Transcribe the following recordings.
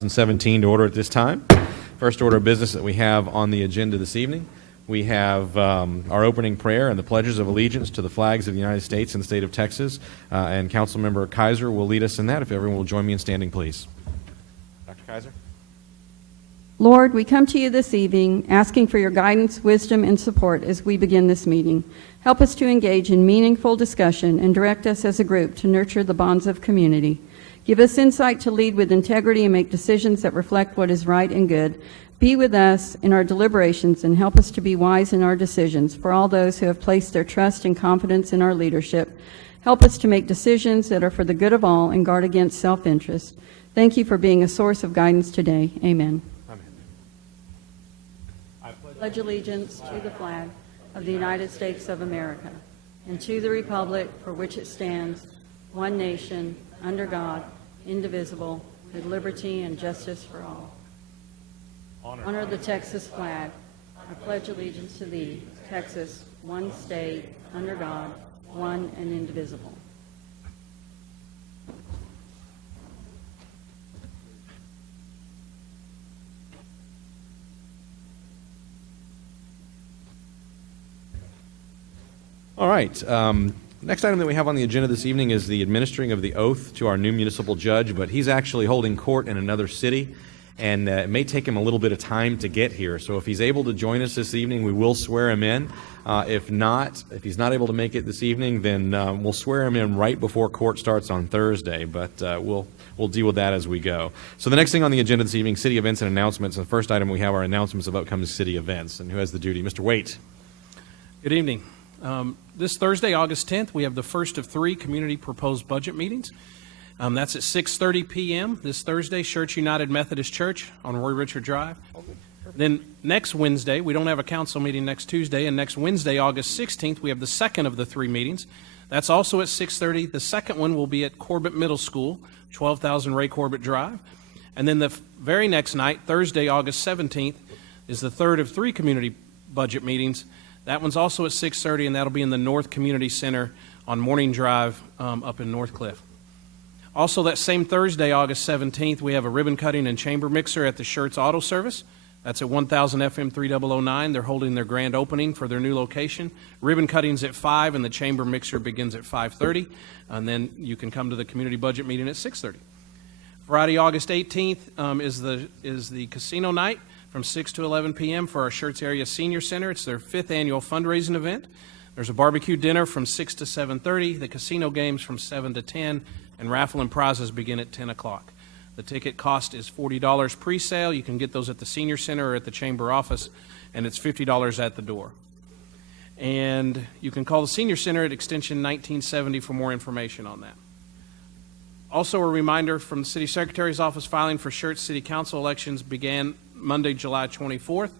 2017 to order at this time. First order of business that we have on the agenda this evening, we have our opening prayer and the pledges of allegiance to the flags of the United States and the state of Texas, and Councilmember Kaiser will lead us in that. If everyone will join me in standing, please. Dr. Kaiser. Lord, we come to you this evening asking for your guidance, wisdom, and support as we begin this meeting. Help us to engage in meaningful discussion and direct us as a group to nurture the bonds of community. Give us insight to lead with integrity and make decisions that reflect what is right and good. Be with us in our deliberations and help us to be wise in our decisions. For all those who have placed their trust and confidence in our leadership, help us to make decisions that are for the good of all and guard against self-interest. Thank you for being a source of guidance today. Amen. I pledge allegiance to the flag of the United States of America and to the republic for which it stands, one nation, under God, indivisible, with liberty and justice for all. Honor the Texas flag. I pledge allegiance to thee, Texas, one state, under God, one and indivisible. All right. Next item that we have on the agenda this evening is the administering of the oath to our new municipal judge, but he's actually holding court in another city, and it may take him a little bit of time to get here. So if he's able to join us this evening, we will swear him in. If he's not able to make it this evening, then we'll swear him in right before court starts on Thursday, but we'll deal with that as we go. So the next thing on the agenda this evening, city events and announcements. And the first item we have are announcements of upcoming city events. And who has the duty? Mr. Waite. Good evening. This Thursday, August 10th, we have the first of 3 community proposed budget meetings. That's at 6:30 p.m. this Thursday, Schertz United Methodist Church on Roy Richard Drive. Then next Wednesday, we don't have a council meeting next Tuesday, and next Wednesday, August 16th, we have the second of the 3 meetings. That's also at 6:30. The second one will be at Corbett Middle School, 12,000 Ray Corbett Drive. And then the very next night, Thursday, August 17th, is the third of 3 community budget meetings. That one's also at 6:30, and that'll be in the North Community Center on Morning Drive up in North Cliff. Also, that same Thursday, August 17th, we have a ribbon cutting and chamber mixer at the Schertz Auto Service. That's at 1000 FM 3009. They're holding their grand opening for their new location. Ribbon cutting's at 5, and the chamber mixer begins at 5:30. And then you can come to the community budget meeting at 6:30. Friday, August 18th is the casino night from 6 to 11 p.m. for our Schertz Area Senior Center. It's their 5th annual fundraising event. There's a barbecue dinner from 6 to 7:30, the casino games from 7 to 10, and raffle and prizes begin at 10 o'clock. The ticket cost is $40 pre-sale. You can get those at the Senior Center or at the Chamber office, and it's $50 at the door. And you can call the Senior Center at extension 1970 for more information on that. Also, a reminder from the City Secretary's office, filing for Schertz City Council elections began Monday, July 24th.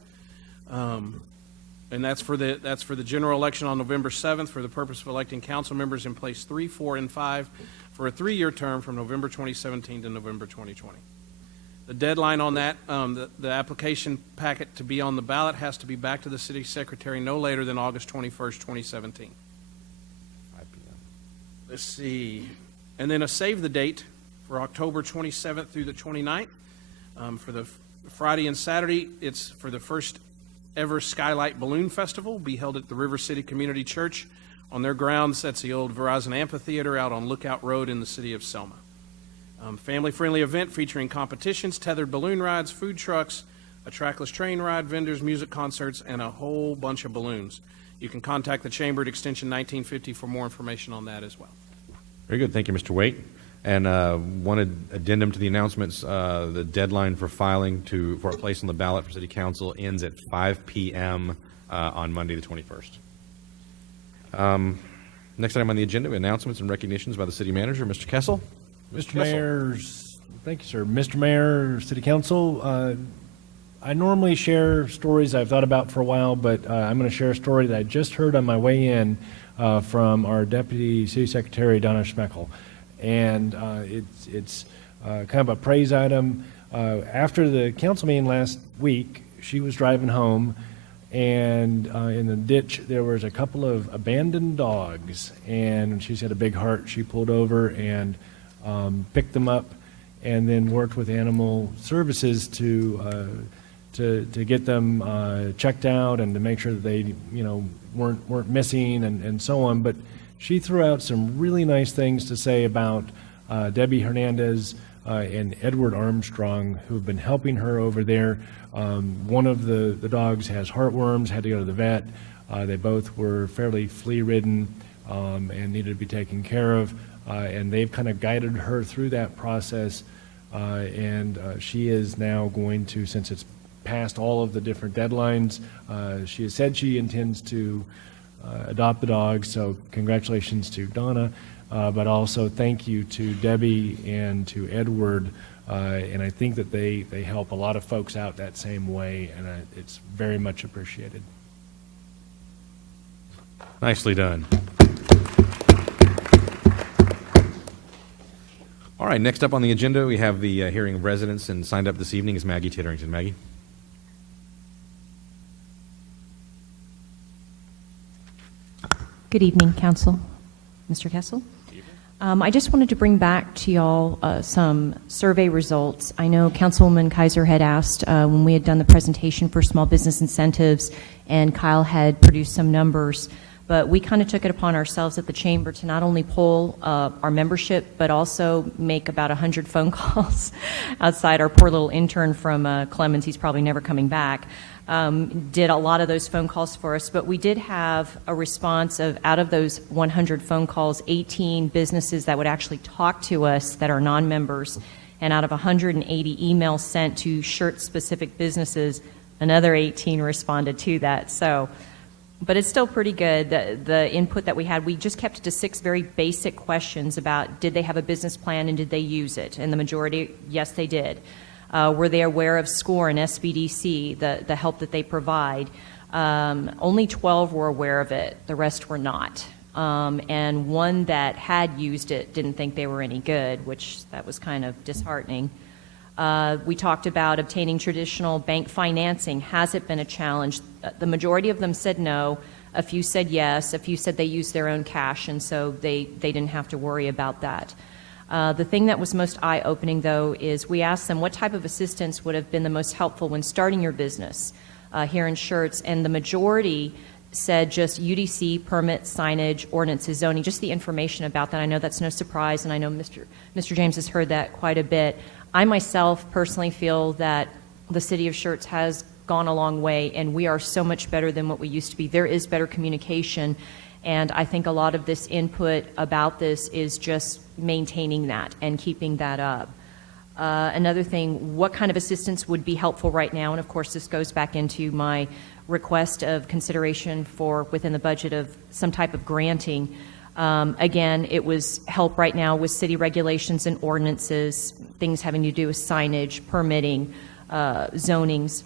And that's for the general election on November 7th for the purpose of electing council members in place 3, 4, and 5 for a 3-year term from November 2017 to November 2020. The deadline on that, the application packet to be on the ballot has to be back to the City Secretary no later than August 21st, 2017. 5 p.m. Let's see. And then a save the date for October 27th through the 29th. For the Friday and Saturday, it's for the first ever Skylight Balloon Festival, will be held at the River City Community Church on their grounds. That's the old Verizon Amphitheater out on Lookout Road in the city of Selma. Family-friendly event featuring competitions, tethered balloon rides, food trucks, a trackless train ride, vendors, music concerts, and a whole bunch of balloons. You can contact the Chamber at extension 1950 for more information on that as well. Very good. Thank you, Mr. Waite. And one addendum to the announcements, the deadline for filing for a place on the ballot for City Council ends at 5 p.m. On Monday the 21st. Next item on the agenda, announcements and recognitions by the City Manager, Mr. Kessel. Mr. Mayor, thank you, sir. Mr. Mayor, City Council, I normally share stories I've thought about for a while, but I'm going to share a story that I just heard on my way in from our Deputy City Secretary, Donna Schmeckel. And it's kind of a praise item. After the council meeting last week, she was driving home, and in the ditch there was a couple of abandoned dogs, and she had a big heart. She pulled over and picked them up and then worked with Animal Services to get them checked out and to make sure that they, weren't missing and so on. But she threw out some really nice things to say about Debbie Hernandez and Edward Armstrong, who have been helping her over there. One of the dogs has heartworms, had to go to the vet. They both were fairly flea-ridden and needed to be taken care of. And they've kind of guided her through that process. And she is now going to, since it's past all of the different deadlines, she has said she intends to adopt the dog. So congratulations to Donna, but also thank you to Debbie and to Edward. And I think that they help a lot of folks out that same way, and it's very much appreciated. Nicely done. All right, next up on the agenda, we have the hearing of residents, and signed up this evening is Maggie Titterington. Maggie? Good evening, Council. Mr. Kessel? I just wanted to bring back to y'all some survey results. I know Councilwoman Kaiser had asked when we had done the presentation for small business incentives, and Kyle had produced some numbers, but we kind of took it upon ourselves at the Chamber to not only poll our membership, but also make about 100 phone calls outside. Our poor little intern from Clemens, he's probably never coming back, did a lot of those phone calls for us, but we did have a response of, out of those 100 phone calls, 18 businesses that would actually talk to us that are non-members, and out of 180 emails sent to Schertz specific businesses, another 18 responded to that. So, but it's still pretty good. The input that we had, we just kept it to 6 very basic questions about, did they have a business plan and did they use it? And the majority, yes, they did. Were they aware of SCORE and SBDC, the help that they provide? Only 12 were aware of it. The rest were not. And one that had used it didn't think they were any good, which that was kind of disheartening. We talked about obtaining traditional bank financing. Has it been a challenge? The majority of them said no. A few said yes. A few said they used their own cash, and so they didn't have to worry about that. The thing that was most eye-opening, though, is we asked them what type of assistance would have been the most helpful when starting your business here in Schertz, and the majority said just UDC, permits, signage, ordinances, zoning, just the information about that. I know that's no surprise, and I know Mr. James has heard that quite a bit. I myself personally feel that the city of Schertz has gone a long way, and we are so much better than what we used to be. There is better communication, and I think a lot of this input about this is just maintaining that and keeping that up. Another thing, what kind of assistance would be helpful right now? And of course, this goes back into my request of consideration for within the budget of some type of granting. Again, it was help right now with city regulations and ordinances, things having to do with signage, permitting, zonings,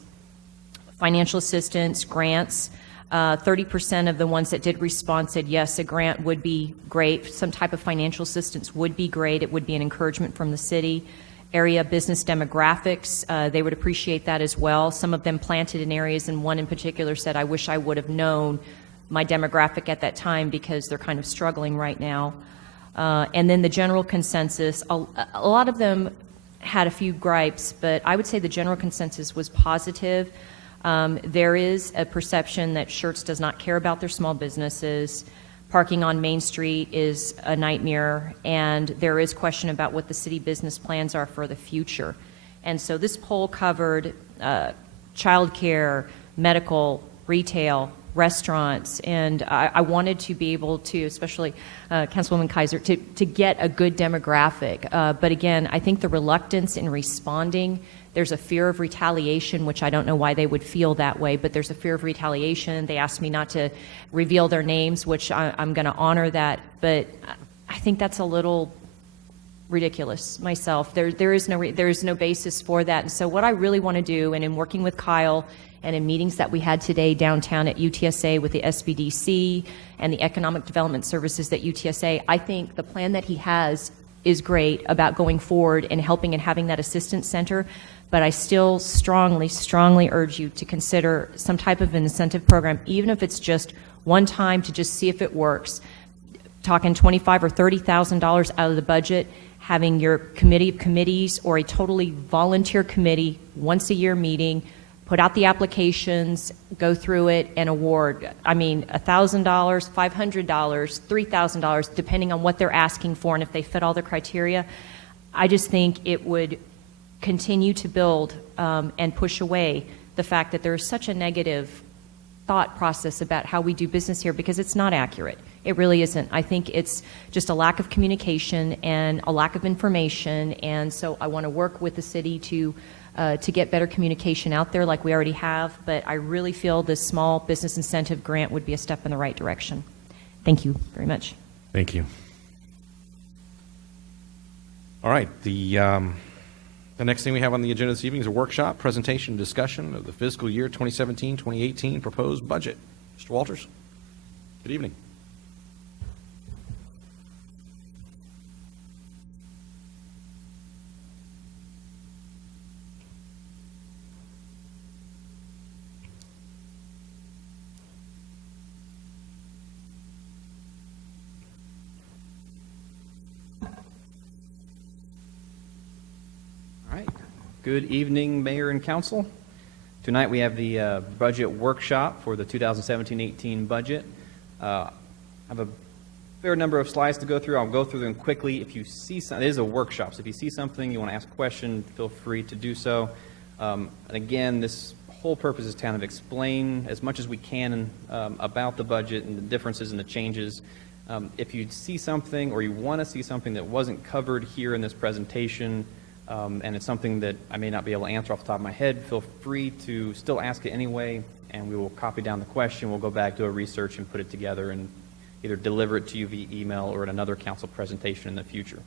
financial assistance, grants. 30% of the ones that did respond said yes, a grant would be great. Some type of financial assistance would be great. It would be an encouragement from the city. Area business demographics, they would appreciate that as well. Some of them planted in areas, and one in particular said, I wish I would have known my demographic at that time because they're kind of struggling right now. And then the general consensus, a lot of them had a few gripes, but I would say the general consensus was positive. There is a perception that Schertz does not care about their small businesses. Parking on Main Street is a nightmare, and there is question about what the city business plans are for the future. And so this poll covered childcare, medical, retail, restaurants, and I wanted to be able to, especially Councilwoman Kaiser, to get a good demographic. But again, I think the reluctance in responding, there's a fear of retaliation, which I don't know why they would feel that way, but there's a fear of retaliation. They asked me not to reveal their names, which I'm going to honor that, but I think that's a little ridiculous myself. There is no basis for that. And so what I really want to do, and in working with Kyle and in meetings that we had today downtown at UTSA with the SBDC and the Economic Development Services at UTSA, I think the plan that he has is great about going forward and helping and having that assistance center. But I still strongly, strongly urge you to consider some type of an incentive program, even if it's just one time to just see if it works. Talking $25,000 or $30,000 out of the budget, having your committee of committees or a totally volunteer committee once a year meeting, put out the applications, go through it, and award. I mean, $1,000, $500, $3,000, depending on what they're asking for and if they fit all the criteria. I just think it would continue to build and push away the fact that there is such a negative thought process about how we do business here, because it's not accurate. It really isn't. I think it's just a lack of communication and a lack of information, and so I want to work with the city to get better communication out there like we already have, but I really feel this small business incentive grant would be a step in the right direction. Thank you very much. Thank you. All right, the next thing we have on the agenda this evening is a workshop, presentation, and discussion of the fiscal year 2017-2018 proposed budget. Mr. Walters, good evening. Good evening, Mayor and Council. Tonight we have the budget workshop for the 2017-18 budget. I have a fair number of slides to go through. I'll go through them quickly. If you see something, it is a workshop, so if you see something, you want to ask a question, feel free to do so. And again, this whole purpose is to kind of explain as much as we can about the budget and the differences and the changes. If you see something or you want to see something that wasn't covered here in this presentation, and it's something that I may not be able to answer off the top of my head, feel free to still ask it anyway, and we will copy down the question. We'll go back, do a research, and put it together and either deliver it to you via email or at another council presentation in the future.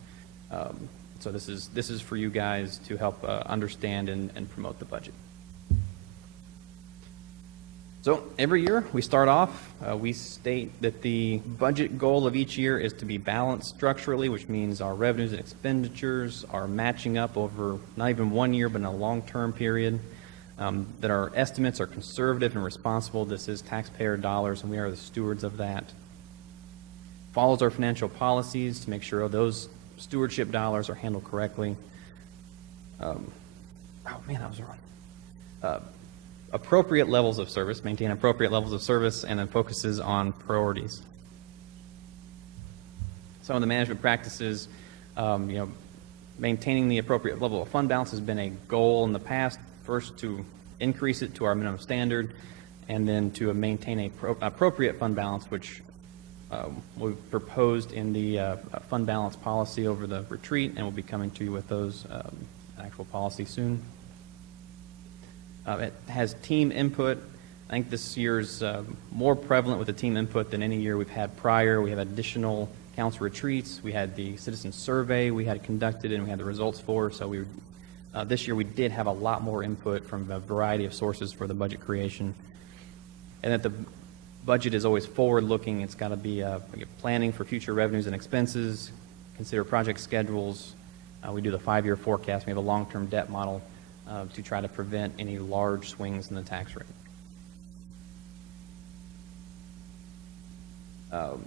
So this is for you guys to help understand and promote the budget. So every year we start off, we state that the budget goal of each year is to be balanced structurally, which means our revenues and expenditures are matching up over not even 1 year, but in a long-term period, that our estimates are conservative and responsible. This is taxpayer dollars, and we are the stewards of that. Follows our financial policies to make sure those stewardship dollars are handled correctly. Appropriate levels of service, maintain appropriate levels of service, and then focuses on priorities. Some of the management practices, maintaining the appropriate level of fund balance has been a goal in the past. First, to increase it to our minimum standard, and then to maintain a appropriate fund balance, which we've proposed in the fund balance policy over the retreat, and we'll be coming to you with those actual policy soon. It has team input. I think this year's more prevalent with the team input than any year we've had prior. We have additional council retreats. We had the citizen survey we had conducted and we had the results for. So this year we did have a lot more input from a variety of sources for the budget creation. And that the budget is always forward-looking. It's got to be planning for future revenues and expenses, consider project schedules. We do the 5-year forecast. We have a long-term debt model to try to prevent any large swings in the tax rate.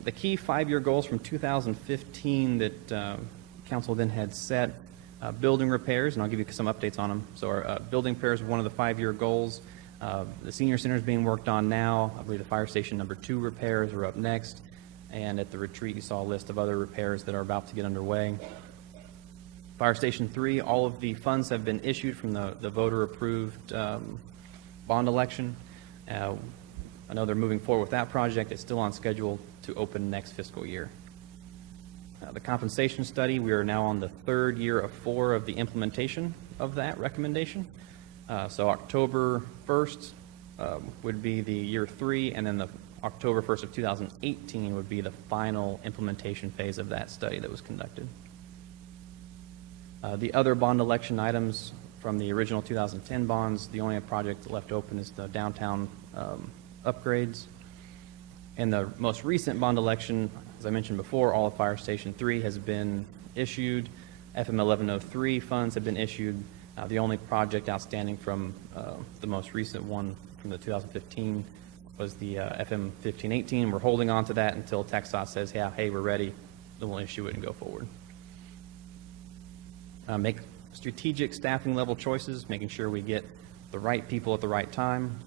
The key 5-year goals from 2015 that Council then had set, building repairs, and I'll give you some updates on them. So our building repairs are one of the 5-year goals. The senior center is being worked on now. I believe the fire station number 2 repairs are up next. And at the retreat, you saw a list of other repairs that are about to get underway. Fire Station 3, all of the funds have been issued from the voter-approved bond election. I know they're moving forward with that project. It's still on schedule to open next fiscal year. The compensation study, we are now on the 3rd year of 4 of the implementation of that recommendation. So October 1st would be the year 3, and then the October 1st of 2018 would be the final implementation phase of that study that was conducted. The other bond election items from the original 2010 bonds, the only project left open is the downtown upgrades. And the most recent bond election, as I mentioned before, all of Fire Station 3 has been issued. FM 1103 funds have been issued. The only project outstanding from the most recent one from the 2015 was the FM 1518. We're holding on to that until TxDOT says, yeah, hey, we're ready. Then we'll issue it and go forward. make strategic staffing level choices, making sure we get the right people at the right time,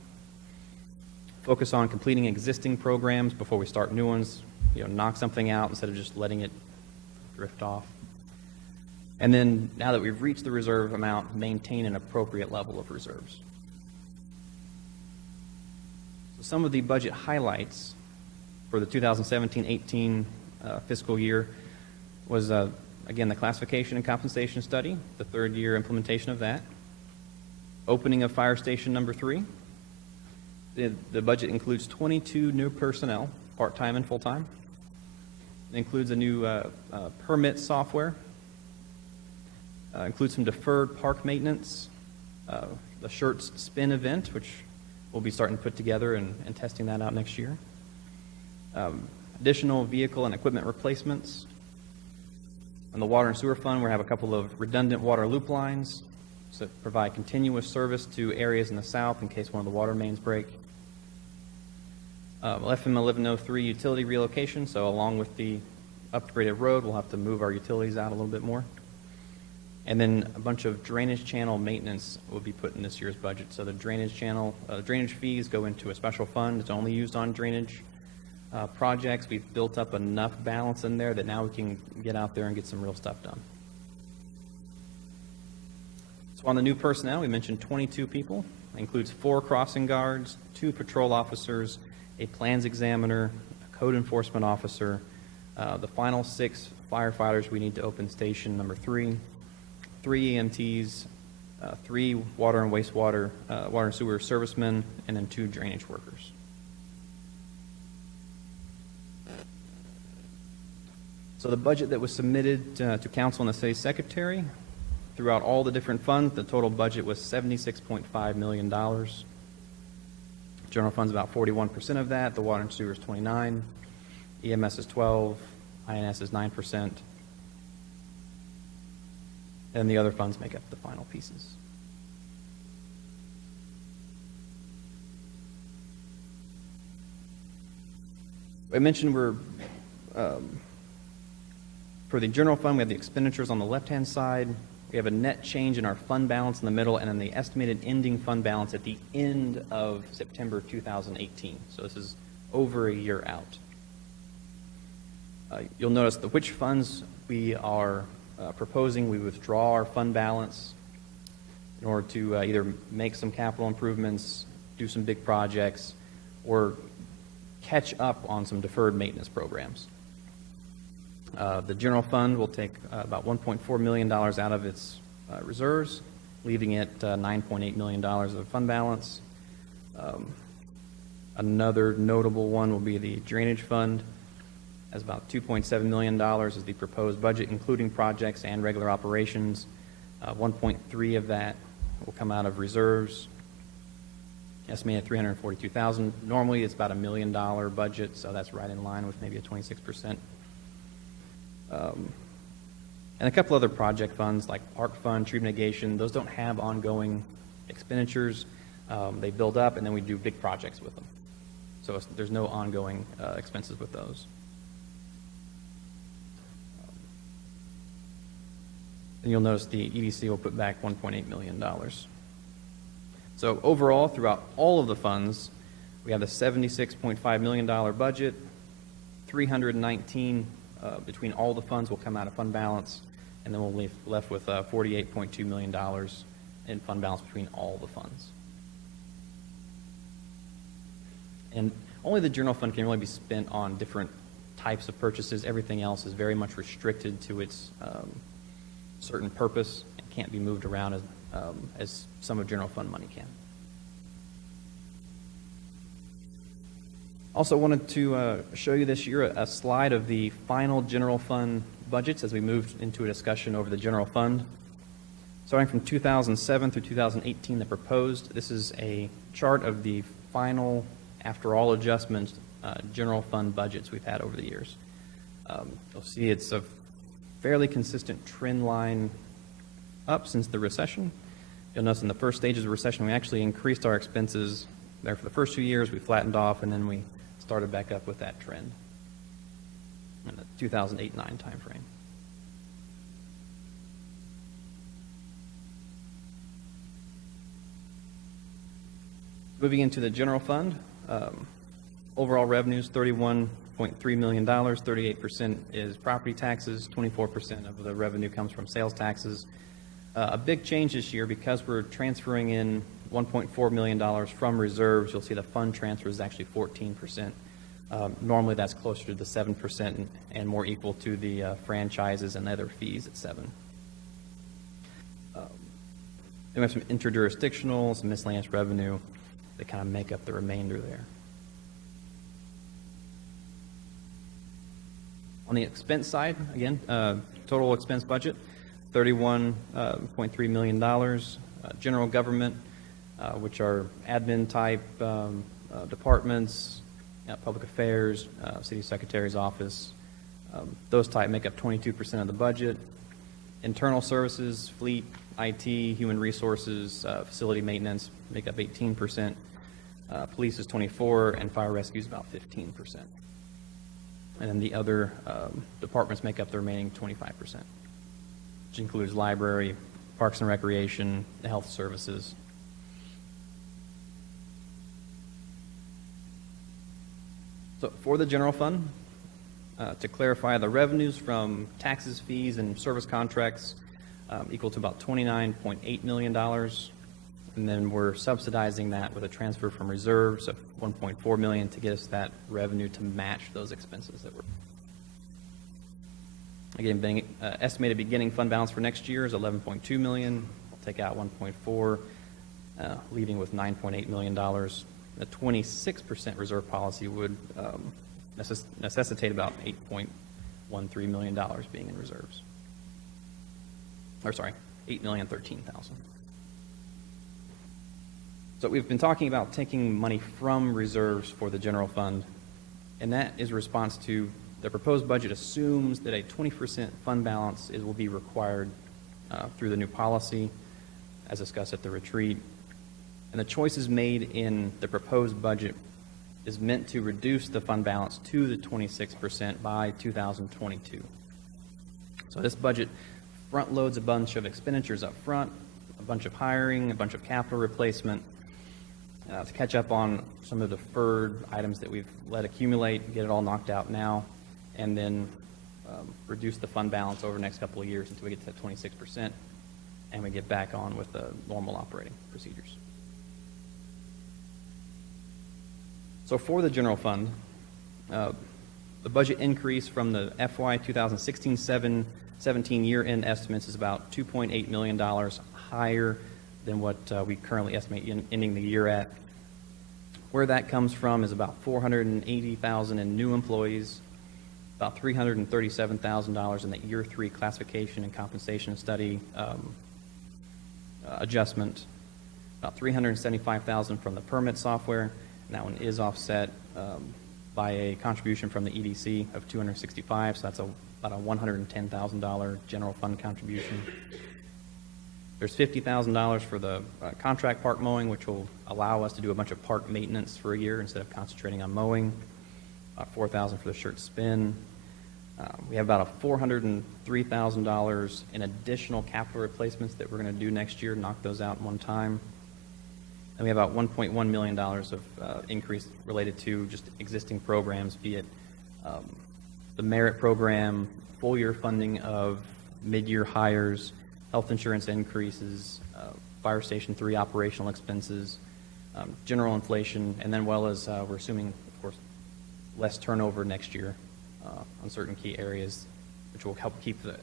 focus on completing existing programs before we start new ones, knock something out instead of just letting it drift off. And then, now that we've reached the reserve amount, maintain an appropriate level of reserves. So some of the budget highlights for the 2017-18 fiscal year was, again, the classification and compensation study, the third year implementation of that, opening of Fire Station number 3. The budget includes 22 new personnel, part-time and full-time. It includes a new permit software. Includes some deferred park maintenance, the Schertz spin event, which we'll be starting to put together and testing that out next year. Additional vehicle and equipment replacements. On the Water and Sewer Fund, we have a couple of redundant water loop lines that provide continuous service to areas in the south in case one of the water mains break. FM 1103 utility relocation, so along with the upgraded road, we'll have to move our utilities out a little bit more. And then a bunch of drainage channel maintenance will be put in this year's budget. So the drainage channel, drainage fees go into a special fund. It's only used on drainage projects. We've built up enough balance in there that now we can get out there and get some real stuff done. So on the new personnel, we mentioned 22 people. It includes 4 crossing guards, 2 patrol officers, a plans examiner, a code enforcement officer, the final 6 firefighters we need to open station number 3, 3 EMTs, 3 water and wastewater, water and sewer servicemen, and then 2 drainage workers. So the budget that was submitted to council and the city secretary, throughout all the different funds, the total budget was $76.5 million. General fund's about 41% of that. The water and sewer is 29%. EMS is 12%. INS is 9%. And the other funds make up the final pieces. I mentioned we're, for the general fund, we have the expenditures on the left-hand side. We have a net change in our fund balance in the middle, and then the estimated ending fund balance at the end of September 2018. So this is over a year out. You'll notice the which funds we are proposing we withdraw our fund balance in order to either make some capital improvements, do some big projects, or catch up on some deferred maintenance programs. The general fund will take about $1.4 million out of its reserves, leaving it $9.8 million of fund balance. Another notable one will be the drainage fund. As about $2.7 million is the proposed budget, including projects and regular operations. 1.3 of that will come out of reserves, estimated $342,000. Normally, it's about $1 million budget, so that's right in line with maybe a 26%. And a couple other project funds like Park Fund, tree mitigation. Those don't have ongoing expenditures. They build up, and then we do big projects with them. So there's no ongoing expenses with those. And you'll notice the EDC will put back $1.8 million. So overall, throughout all of the funds, we have the $76.5 million budget. $319 between all the funds will come out of fund balance, and then we'll be left with $48.2 million in fund balance between all the funds. And only the general fund can really be spent on different types of purchases. Everything else is very much restricted to its certain purpose and can't be moved around as some of general fund money can. Also wanted to show you this year a slide of the final general fund budgets as we moved into a discussion over the general fund. Starting from 2007 through 2018, the proposed, this is a chart of the final, after all adjustments, general fund budgets we've had over the years. You'll see it's a fairly consistent trend line up since the recession. You'll notice in the first stages of the recession, we actually increased our expenses there for the first 2 years. We flattened off, and then we started back up with that trend in the 2008-9 timeframe. Moving into the general fund, overall revenues, $31.3 million, 38% is property taxes, 24% of the revenue comes from sales taxes. A big change this year because we're transferring in $1.4 million from reserves. You'll see the fund transfer is actually 14%. Normally that's closer to the 7% and more equal to the franchises and other fees at 7%. Then we have some interjurisdictional, some miscellaneous revenue that kind of make up the remainder there. On the expense side, again, total expense budget, $31.3 million. General government, which are admin type departments, public affairs, city secretary's office, those type make up 22% of the budget. Internal services, fleet, IT, human resources, facility maintenance make up 18%. Police is 24%, and fire rescue is about 15%. And then the other departments make up the remaining 25%, which includes library, parks and recreation, the health services. So for the general fund, to clarify, the revenues from taxes, fees, and service contracts equal to about $29.8 million. And then we're subsidizing that with a transfer from reserves of $1.4 million to get us that revenue to match those expenses that we're. Again, estimated beginning fund balance for next year is $11.2 million. We'll take out $1.4, leaving with $9.8 million. A 26% reserve policy would necessitate about $8.13 million being in reserves. Or sorry, $8,013,000. So we've been talking about taking money from reserves for the general fund, and that is a response to the proposed budget assumes that a 20% fund balance will be required through the new policy, as discussed at the retreat. And the choices made in the proposed budget is meant to reduce the fund balance to the 26% by 2022. So this budget front loads a bunch of expenditures up front, a bunch of hiring, a bunch of capital replacement, to catch up on some of the deferred items that we've let accumulate, get it all knocked out now, and then reduce the fund balance over the next couple of years until we get to that 26%, and we get back on with the normal operating procedures. So for the general fund, the budget increase from the FY 2016-17 year-end estimates is about $2.8 million higher than what we currently estimate ending the year at. Where that comes from is about $480,000 in new employees, about $337,000 in the year 3 classification and compensation study adjustment, about $375,000 from the permit software, and that one is offset by a contribution from the EDC of $265,000, so that's about a $110,000 general fund contribution. There's $50,000 for the contract park mowing, which will allow us to do a bunch of park maintenance for a year instead of concentrating on mowing. $4,000 for the Schertz spin. We have about a $403,000 in additional capital replacements that we're going to do next year, knock those out in one time. And we have about $1.1 million of increase related to just existing programs, be it the merit program, full year funding of mid-year hires, health insurance increases, Fire Station 3 operational expenses, general inflation, and then well as we're assuming, of course, less turnover next year on certain key areas, which will help keep the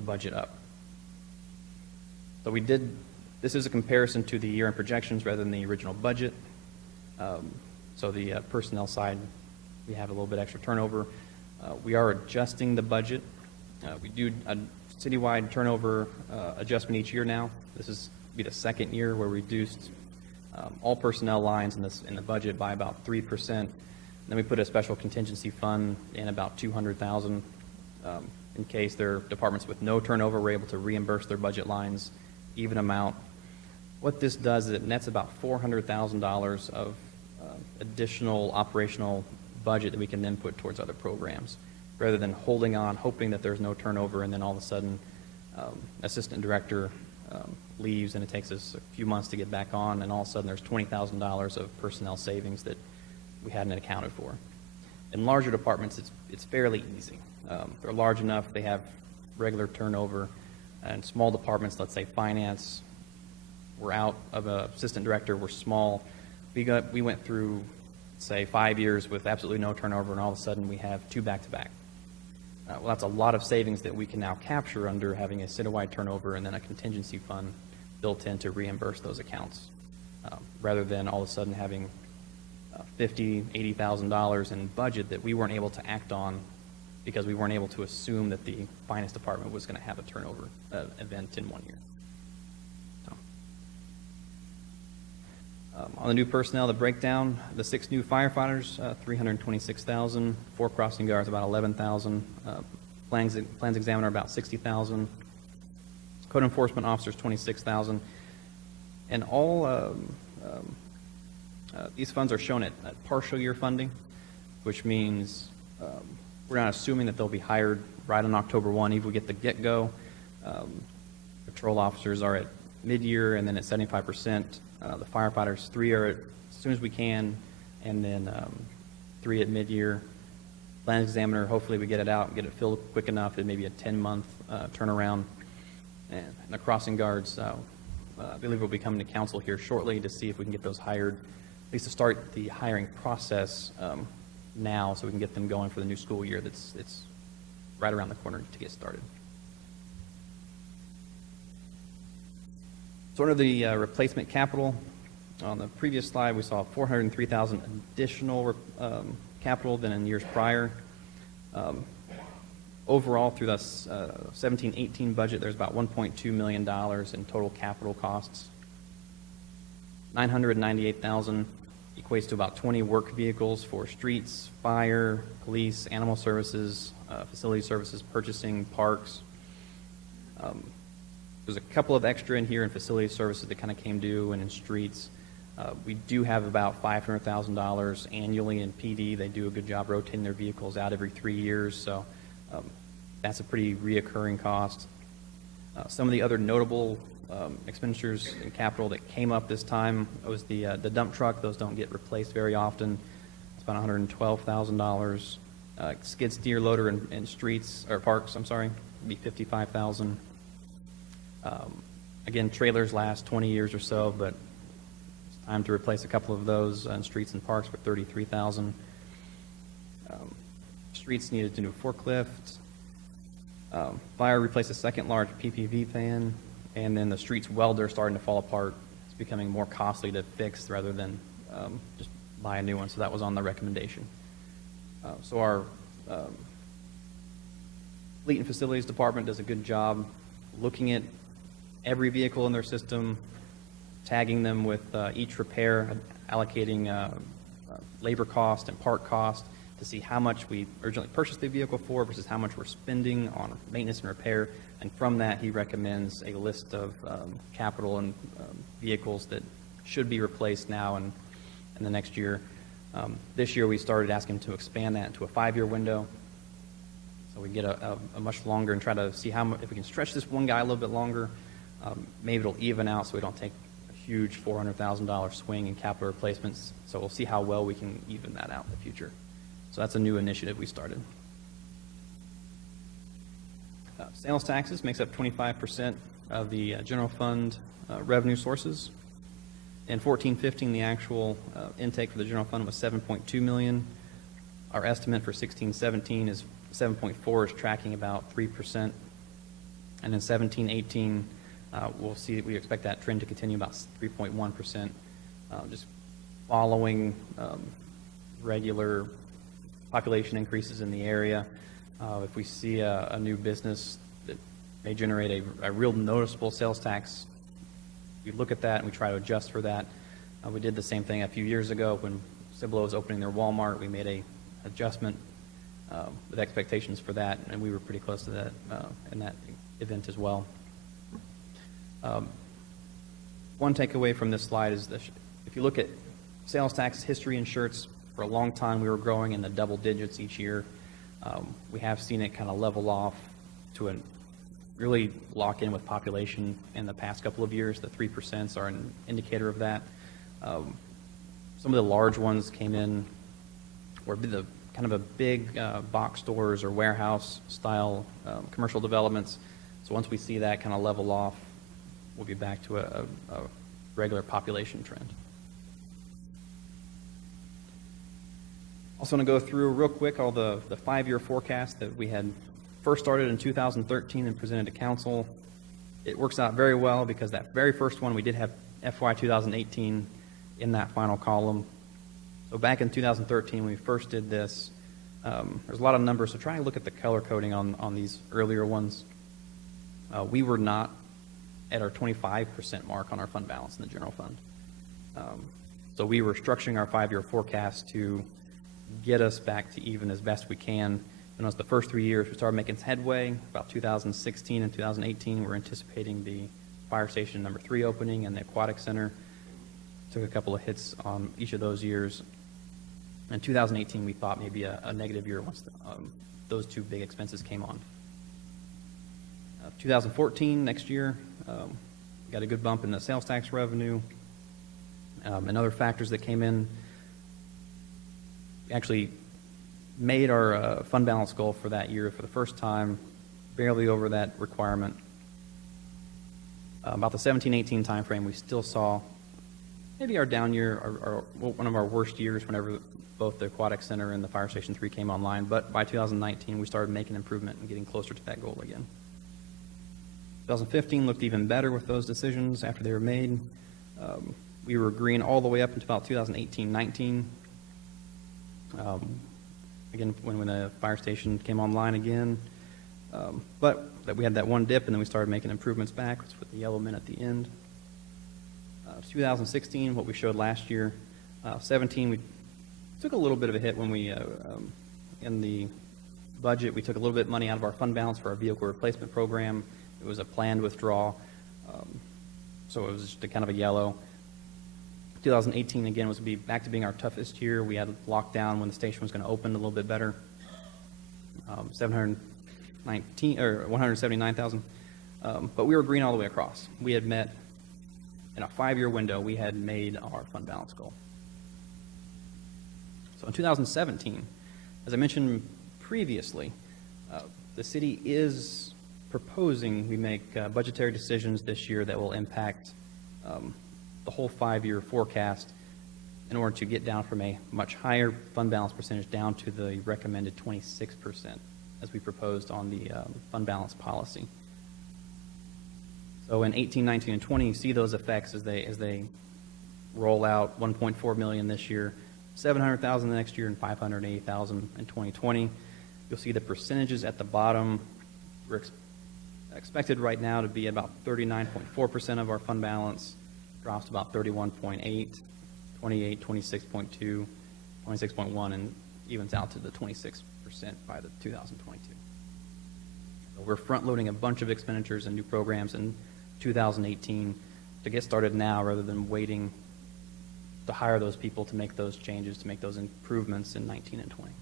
budget up. So this is a comparison to the year-end projections rather than the original budget. So the personnel side, we have a little bit extra turnover. We are adjusting the budget. We do a citywide turnover adjustment each year now. This is be the second year where we reduced all personnel lines in the budget by about 3%. Then we put a special contingency fund in about $200,000 in case there are departments with no turnover. We're able to reimburse their budget lines even amount. What this does is it nets about $400,000 of additional operational budget that we can then put towards other programs, rather than holding on, hoping that there's no turnover, and then all of a sudden, assistant director leaves, and it takes us a few months to get back on, and all of a sudden there's $20,000 of personnel savings that we hadn't accounted for. In larger departments, it's fairly easy. They're large enough, they have regular turnover, and small departments, let's say finance, we're out of an assistant director, we're small. We went through, say, 5 years with absolutely no turnover, and all of a sudden we have 2 back-to-back. Well, that's a lot of savings that we can now capture under having a citywide turnover and then a contingency fund built in to reimburse those accounts, rather than all of a sudden having $50,000, $80,000 in budget that we weren't able to act on because we weren't able to assume that the finance department was going to have a turnover event in 1 year. So, on the new personnel, the breakdown, the 6 new firefighters, $326,000, 4 crossing guards, about $11,000, plans examiner, about $60,000, code enforcement officers, $26,000, and all these funds are shown at partial year funding, which means we're not assuming that they'll be hired right on October 1, even if we get the get-go. Patrol officers are at mid-year and then at 75%. The firefighters, 3 are at as soon as we can, and then 3 at mid-year. Plans examiner, hopefully we get it out and get it filled quick enough. It may be a 10-month turnaround. And the crossing guards, I believe we'll be coming to council here shortly to see if we can get those hired, at least to start the hiring process now, so we can get them going for the new school year. It's right around the corner to get started. Sort of the replacement capital. On the previous slide, we saw $403,000 additional capital than in years prior. Overall, through the 17-18 budget, there's about $1.2 million in total capital costs. $998,000 equates to about 20 work vehicles for streets, fire, police, animal services, facility services, purchasing, parks. There's a couple of extra in here in facility services that kind of came due, and in streets. We do have about $500,000 annually in PD. They do a good job rotating their vehicles out every 3 years, so that's a pretty reoccurring cost. Some of the other notable expenditures in capital that came up this time was the dump truck. Those don't get replaced very often. It's about $112,000. Skid steer loader in streets or parks, I'm sorry, would be $55,000. Again, trailers last 20 years or so, but it's time to replace a couple of those in streets and parks for $33,000. Streets needed a new forklift. Fire replaced a second large PPV van, and then the streets welder starting to fall apart. It's becoming more costly to fix rather than just buy a new one, so that was on the recommendation. So our Fleet and Facilities Department does a good job looking at every vehicle in their system, tagging them with each repair, allocating labor cost and part cost to see how much we originally purchased the vehicle for versus how much we're spending on maintenance and repair. And from that, he recommends a list of capital and vehicles that should be replaced now and in the next year. This year, we started asking him to expand that into a 5-year window. So we get a much longer and try to see if we can stretch this one guy a little bit longer. Maybe it'll even out so we don't take a huge $400,000 swing in capital replacements. So we'll see how well we can even that out in the future. So that's a new initiative we started. Sales taxes makes up 25% of the general fund revenue sources. In 14-15, the actual intake for the general fund was $7.2 million. Our estimate for 16-17 is 7.4, is tracking about 3%. And in 17-18, we expect that trend to continue about 3.1%, just following regular population increases in the area. If we see a new business that may generate a real noticeable sales tax, we look at that and we try to adjust for that. We did the same thing a few years ago when Cibolo was opening their Walmart. We made a adjustment with expectations for that, and we were pretty close to that in that event as well. One takeaway from this slide is that if you look at sales tax history in Schertz, for a long time we were growing in the double digits each year. We have seen it kind of level off to a really lock in with population in the past couple of years. The 3% are an indicator of that. Some of the large ones came in, or the kind of a big box stores or warehouse style commercial developments. So once we see that kind of level off, we'll be back to a regular population trend. Also want to go through real quick all the 5-year forecast that we had first started in 2013 and presented to council. It works out very well because that very first one we did have FY 2018 in that final column. So back in 2013 when we first did this, there's a lot of numbers, so try and look at the color coding on these earlier ones. We were not at our 25% mark on our fund balance in the general fund. So we were structuring our 5-year forecast to get us back to even as best we can. And as the first 3 years, we started making headway. About 2016 and 2018, we're anticipating the fire station number 3 opening and the aquatic center. Took a couple of hits on each of those years. In 2018, we thought maybe a negative year once those 2 big expenses came on. 2014, next year, got a good bump in the sales tax revenue and other factors that came in. We actually made our fund balance goal for that year for the first time, barely over that requirement. About the 17-18 timeframe, we still saw maybe our down year, or one of our worst years whenever both the aquatic center and the fire station 3 came online. But by 2019, we started making improvement and getting closer to that goal again. 2015 looked even better with those decisions after they were made. We were green all the way up until about 2018-19. Again, when the fire station came online again. But that we had that one dip, and then we started making improvements back with the yellow men at the end. 2016, what we showed last year. 17, we took a little bit of a hit when we, in the budget, we took a little bit of money out of our fund balance for our vehicle replacement program. It was a planned withdrawal, so it was just a kind of a yellow. 2018, again, was back to being our toughest year. We had locked down when the station was going to open a little bit better. 179,000. But we were green all the way across. We had met, in a 5-year window, we had made our fund balance goal. So in 2017, as I mentioned previously, the city is proposing we make budgetary decisions this year that will impact the whole 5-year forecast in order to get down from a much higher fund balance percentage down to the recommended 26% as we proposed on the fund balance policy. So in 18, 19, and 20, you see those effects as they roll out. 1.4 million this year, 700,000 next year, and 580,000 in 2020. You'll see the percentages at the bottom. We're expected right now to be about 39.4% of our fund balance, drops to about 31.8, 28, 26.2, 26.1, and evens out to the 26% by the 2022. So we're front-loading a bunch of expenditures and new programs in 2018 to get started now rather than waiting to hire those people to make those changes, to make those improvements in 19 and 20.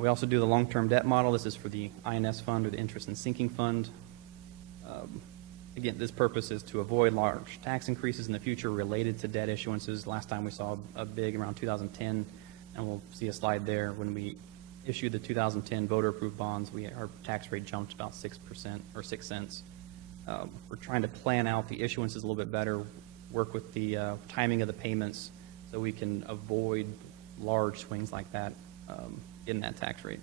We also do the long-term debt model. This is for the INS fund, or the interest and sinking fund. Again, this purpose is to avoid large tax increases in the future related to debt issuances. Last time we saw a big around 2010, and we'll see a slide there. When we issued the 2010 voter-approved bonds, our tax rate jumped about 6% or 6 cents. We're trying to plan out the issuances a little bit better, work with the timing of the payments so we can avoid large swings like that in that tax rate.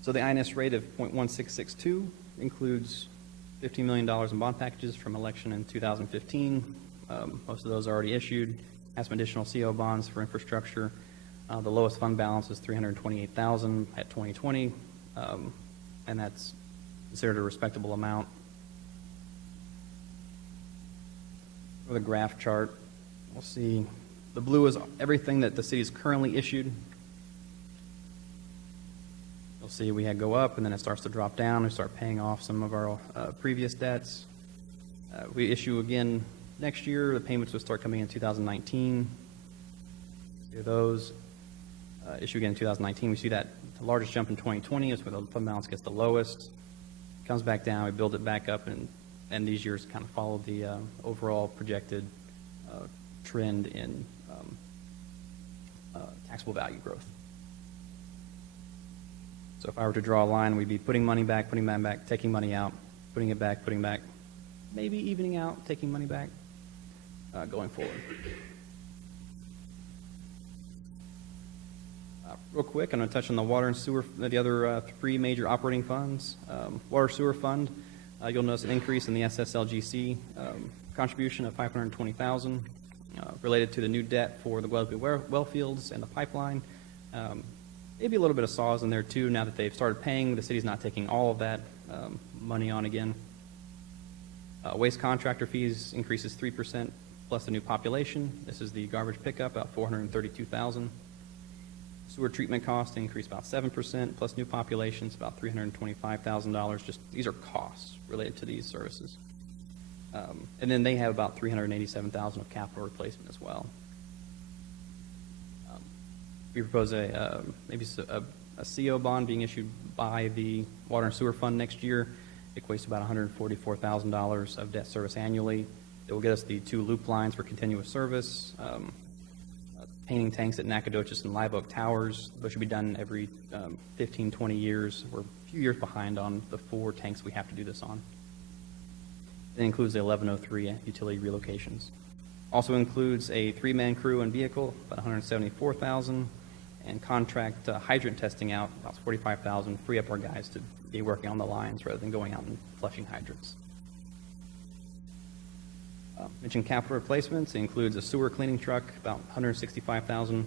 So the INS rate of 0.1662 includes $15 million in bond packages from election in 2015. Most of those are already issued. Has some additional CO bonds for infrastructure. The lowest fund balance is $328,000 at 2020, and that's considered a respectable amount. For the graph chart, we'll see the blue is everything that the city is currently issued. You'll see we had go up, and then it starts to drop down. We start paying off some of our previous debts. We issue again next year. The payments will start coming in 2019. See those. issue again in 2019. We see that the largest jump in 2020 is where the fund balance gets the lowest, comes back down, we build it back up, and these years kind of follow the overall projected trend in taxable value growth. So if I were to draw a line, we'd be putting money back, taking money out, putting it back, putting back, maybe evening out, taking money back, going forward. Real quick, I'm going to touch on the water and sewer, the other three major operating funds. Water sewer fund, you'll notice an increase in the SSLGC contribution of $520,000 related to the new debt for the Guadalupe well fields and the pipeline. Maybe a little bit of saws in there too. Now that they've started paying, the city's not taking all of that money on again. Waste contractor fees increases 3% plus the new population. This is the garbage pickup, about $432,000. Sewer treatment costs increase about 7% plus new populations, about $325,000. Just these are costs related to these services. And then they have about $387,000 of capital replacement as well. We propose maybe a CO bond being issued by the Water and Sewer Fund next year. It equates to about $144,000 of debt service annually. It will get us the 2 loop lines for continuous service, painting tanks at Nacogdoches and Live Oak Towers. Those should be done every 15, 20 years. We're a few years behind on the 4 tanks we have to do this on. It includes the 1103 utility relocations. Also includes a 3-man crew and vehicle, about $174,000, and contract hydrant testing out, about $45,000, free up our guys to be working on the lines rather than going out and flushing hydrants. Mentioned capital replacements. It includes a sewer cleaning truck, about $165,000,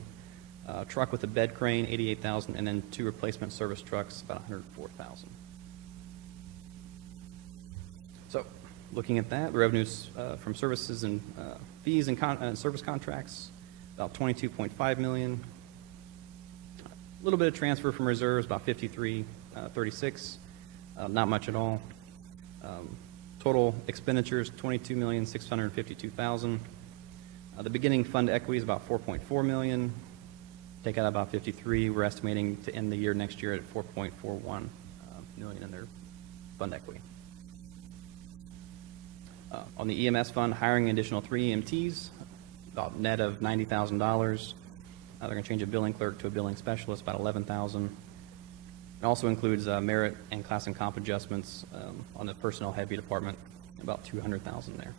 truck with a bed crane, $88,000, and then 2 replacement service trucks, about $104,000. So, looking at that, the revenues from services and fees and service contracts, about $22.5 million. A little bit of transfer from reserves, about $53.36, not much at all. Total expenditures, $22,652,000. The beginning fund equity is about $4.4 million. Take out about $53. We're estimating to end the year next year at $4.41 million in their fund equity. On the EMS fund, hiring an additional 3 EMTs, about net of $90,000. They're going to change a billing clerk to a billing specialist, about $11,000. It also includes merit and class and comp adjustments on the personnel heavy department, about $200,000 there.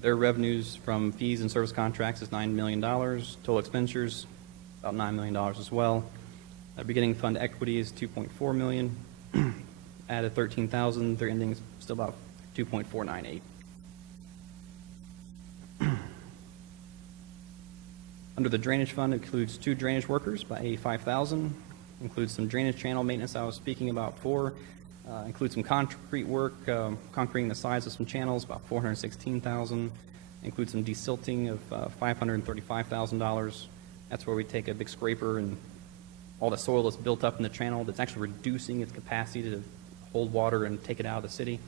Their revenues from fees and service contracts is $9 million. Total expenditures, about $9 million as well. Beginning fund equity is $2.4 million. Added $13,000. Their ending is still about $2.498. Under the drainage fund, it includes 2 drainage workers by $85,000. Includes some drainage channel maintenance I was speaking about before. Includes some concrete work, concreting the sides of some channels, about $416,000. Includes some desilting of $535,000. That's where we take a big scraper and all the soil that's built up in the channel that's actually reducing its capacity to hold water and take it out of the city.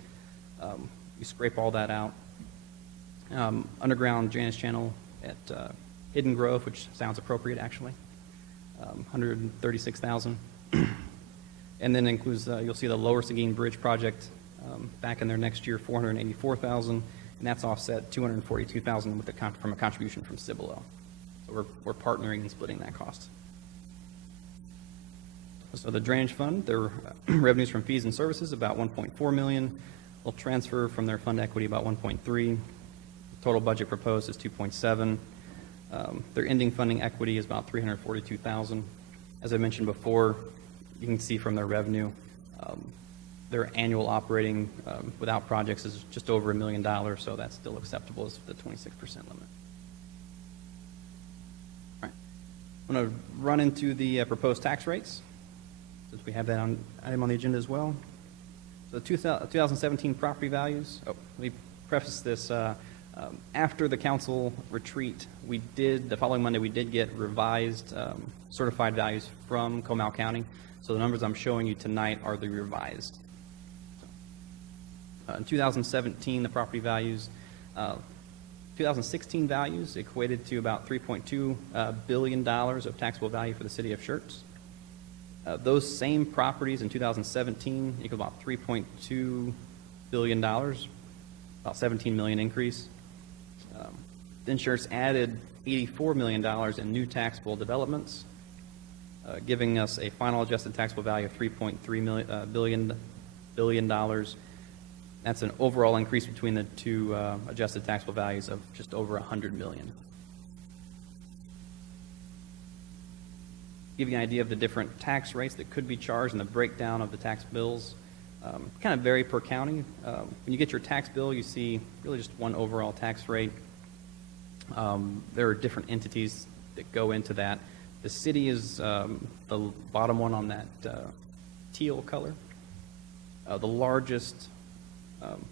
We scrape all that out. Underground drainage channel at Hidden Grove, which sounds appropriate actually, $136,000. And then includes, you'll see the Lower Seguin Bridge project back in there next year, $484,000, and that's offset $242,000 with from a contribution from Cibolo. So we're partnering and splitting that cost. So the drainage fund, their revenues from fees and services about $1.4 million. They'll transfer from their fund equity about $1.3. Total budget proposed is $2.7. Their ending funding equity is about $342,000. As I mentioned before, you can see from their revenue, their annual operating without projects is just over $1 million, so that's still acceptable as the 26% limit. All right. I'm going to run into the proposed tax rates, since we have that item on the agenda as well. So the 2017 property values, let me preface this. After the council retreat, the following Monday, we did get revised certified values from Comal County. So the numbers I'm showing you tonight are the revised. In 2017, the property values, 2016 values equated to about $3.2 billion of taxable value for the city of Schertz. Those same properties in 2017 equal about $3.2 billion, about $17 million increase. Then Schertz added $84 million in new taxable developments, giving us a final adjusted taxable value of $3.3 billion. That's an overall increase between the two adjusted taxable values of just over $100 million. Give you an idea of the different tax rates that could be charged and the breakdown of the tax bills. Kind of vary per county. When you get your tax bill, you see really just one overall tax rate. There are different entities that go into that. The city is the bottom one on that teal color. The largest,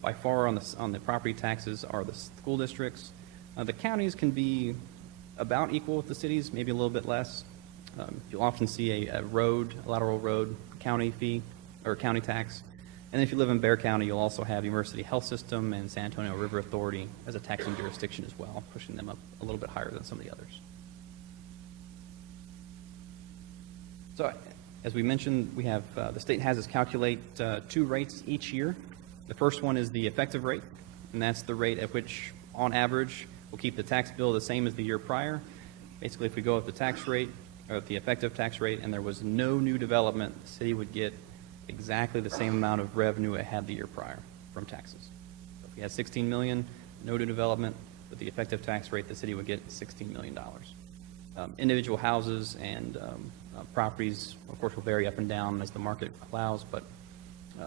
by far, on the property taxes are the school districts. The counties can be about equal with the cities, maybe a little bit less. You'll often see a lateral road county fee or county tax. And if you live in Bexar County, you'll also have University Health System and San Antonio River Authority as a taxing jurisdiction as well, pushing them up a little bit higher than some of the others. So, as we mentioned, we have the state has us calculate two rates each year. The first one is the effective rate, and that's the rate at which, on average, we'll keep the tax bill the same as the year prior. Basically, if we go with the tax rate, or the effective tax rate, and there was no new development, the city would get exactly the same amount of revenue it had the year prior from taxes. So if we had $16 million, no new development, with the effective tax rate, the city would get $16 million. Individual houses and properties, of course, will vary up and down as the market allows, but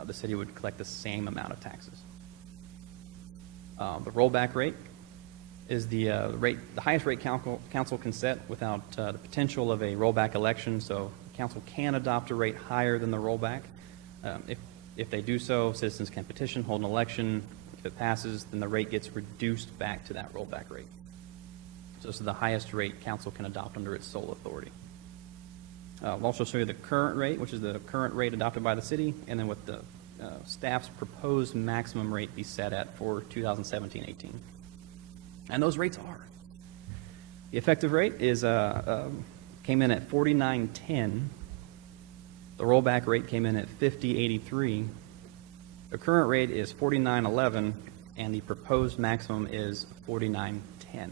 the city would collect the same amount of taxes. The rollback rate is the highest rate council can set without the potential of a rollback election. So council can adopt a rate higher than the rollback. If they do so, citizens can petition, hold an election. If it passes, then the rate gets reduced back to that rollback rate. So this is the highest rate council can adopt under its sole authority. I'll also show you the current rate, which is the current rate adopted by the city, and then what the staff's proposed maximum rate be set at for 2017-18. And those rates are. The effective rate is came in at 49.10. The rollback rate came in at 50.83. The current rate is 49.11, and the proposed maximum is 49.10.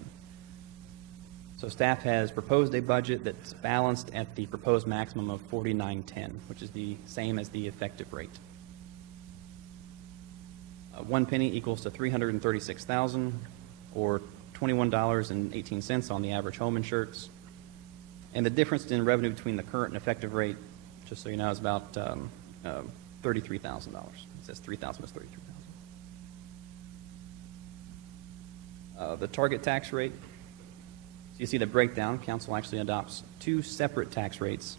So staff has proposed a budget that's balanced at the proposed maximum of 49.10, which is the same as the effective rate. 1 penny equals to $336,000, or $21.18 on the average home in Schertz. And the difference in revenue between the current and effective rate, just so you know, is about $33,000. It says $3,000 is $33,000. The target tax rate, so you see the breakdown. Council actually adopts two separate tax rates.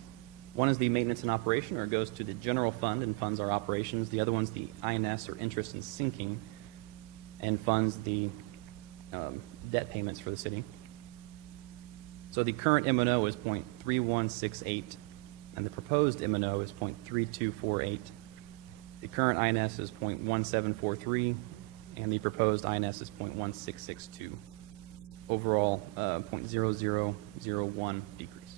One is the maintenance and operation, or it goes to the general fund and funds our operations. The other one's the INS, or interest and sinking, and funds the debt payments for the city. So the current M&O is 0.3168, and the proposed M&O is 0.3248. The current INS is 0.1743, and the proposed INS is 0.1662. Overall, 0.0001 decrease.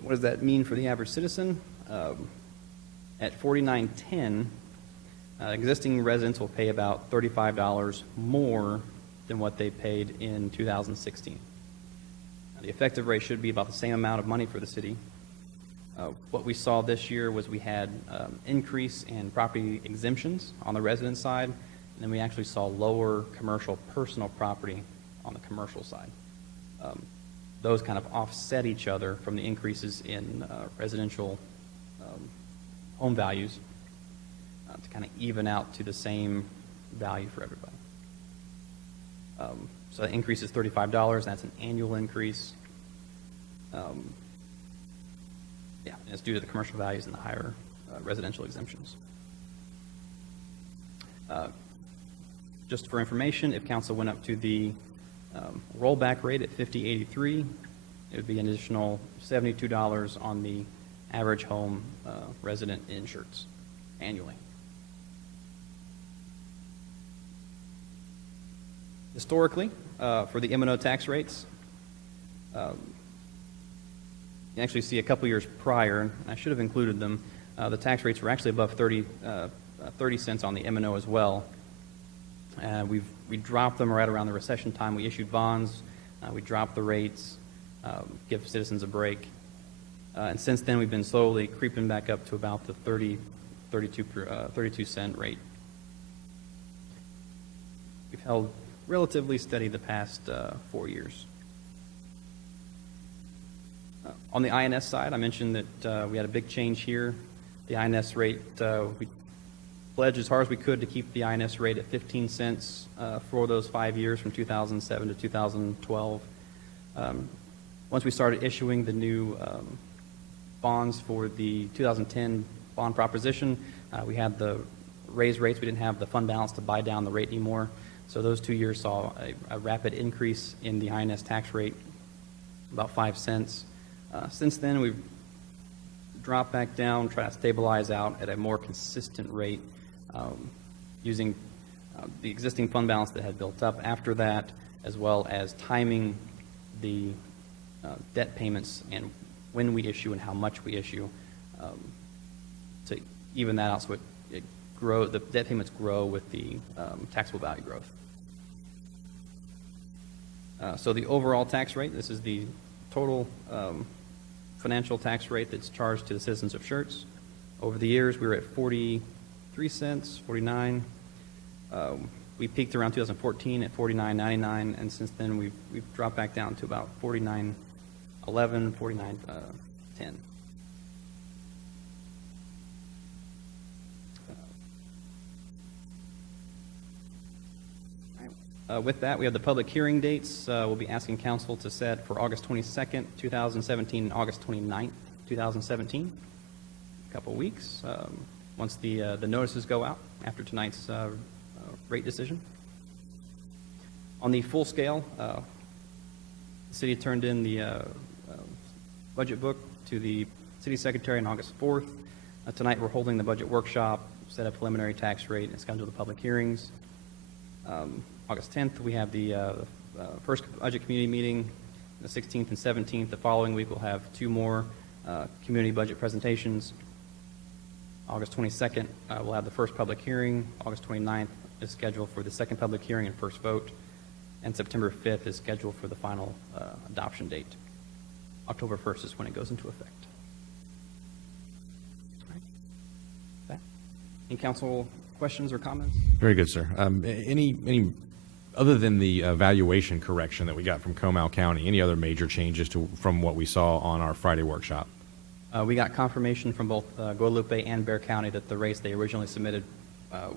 What does that mean for the average citizen? At 49.10, existing residents will pay about $35 more than what they paid in 2016. The effective rate should be about the same amount of money for the city. What we saw this year was we had increase in property exemptions on the resident side, and then we actually saw lower commercial personal property on the commercial side. Those kind of offset each other from the increases in residential home values to kind of even out to the same value for everybody. So that increase is $35. That's an annual increase. And it's due to the commercial values and the higher residential exemptions. Just for information, if council went up to the rollback rate at 50.83, it would be an additional $72 on the average home resident in Schertz annually. Historically, for the M&O tax rates, you actually see a couple years prior, and I should have included them, the tax rates were actually above 30 cents on the M&O as well. We dropped them right around the recession time. We issued bonds. We dropped the rates, give citizens a break. And since then, we've been slowly creeping back up to about the 32 cent rate. We've held relatively steady the past 4 years. On the INS side, I mentioned that we had a big change here. The INS rate, we pledged as hard as we could to keep the INS rate at 15 cents for those 5 years from 2007 to 2012. Once we started issuing the new bonds for the 2010 bond proposition, we had the raised rates. We didn't have the fund balance to buy down the rate anymore. So those 2 years saw a rapid increase in the INS tax rate, about 5 cents. Since then, we've dropped back down, try to stabilize out at a more consistent rate using the existing fund balance that had built up after that, as well as timing the debt payments and when we issue and how much we issue to even that out so the debt payments grow with the taxable value growth. So the overall tax rate, this is the total financial tax rate that's charged to the citizens of Schertz. Over the years, we were at 43 cents, 49. We peaked around 2014 at 49.99, and since then we've dropped back down to about 49.11, 49.10. With that, we have the public hearing dates. We'll be asking council to set for August 22nd, 2017, and August 29th, 2017. A couple weeks, once the notices go out after tonight's rate decision. On the full scale, the city turned in the budget book to the city secretary on August 4th. Tonight we're holding the budget workshop, set a preliminary tax rate, and schedule the public hearings. August 10th, we have the first budget community meeting, the 16th and 17th. The following week, we'll have 2 more community budget presentations. August 22nd, we'll have the first public hearing. August 29th is scheduled for the second public hearing and first vote. And September 5th is scheduled for the final adoption date. October 1st is when it goes into effect. All right. That. Any council questions or comments? Very good, sir. Any other than the valuation correction that we got from Comal County, any other major changes from what we saw on our Friday workshop? We got confirmation from both Guadalupe and Bexar County that the rates they originally submitted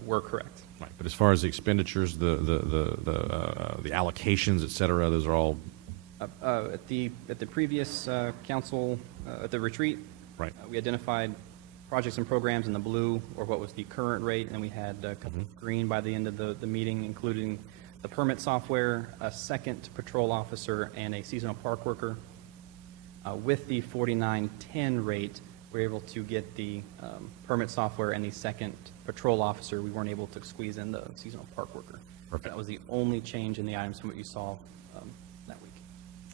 were correct. Right, but as far as the expenditures, the allocations, et cetera, those are all At the previous council, at the retreat, right. We identified projects and programs in the blue, or what was the current rate, and we had a couple of green by the end of the meeting, including the permit software, a second patrol officer, and a seasonal park worker. With the 49.10 rate, we were able to get the permit software and the second patrol officer. We weren't able to squeeze in the seasonal park worker. Perfect. That was the only change in the items from what you saw that week.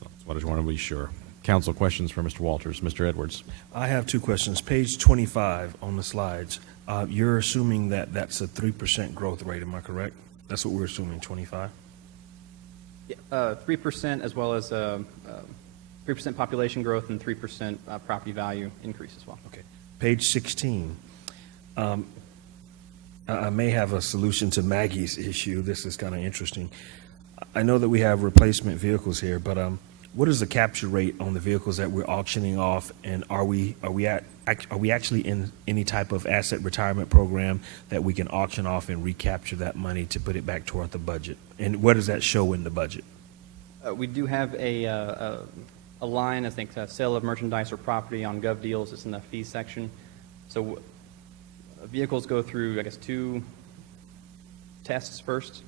That's what I just want to be sure. Council questions for Mr. Walters. Mr. Edwards. I have 2 questions. Page 25 on the slides, you're assuming that that's a 3% growth rate, am I correct? That's what we're assuming, 25? Yeah, 3% as well as 3% population growth and 3% property value increase as well. Okay. Page 16. I may have a solution to Maggie's issue. This is kind of interesting. I know that we have replacement vehicles here, but what is the capture rate on the vehicles that we're auctioning off, and are we actually in any type of asset retirement program that we can auction off and recapture that money to put it back toward the budget? And what does that show in the budget? We do have a line, I think, sale of merchandise or property on Gov Deals. It's in the fee section. So vehicles go through, I guess, 2 tests first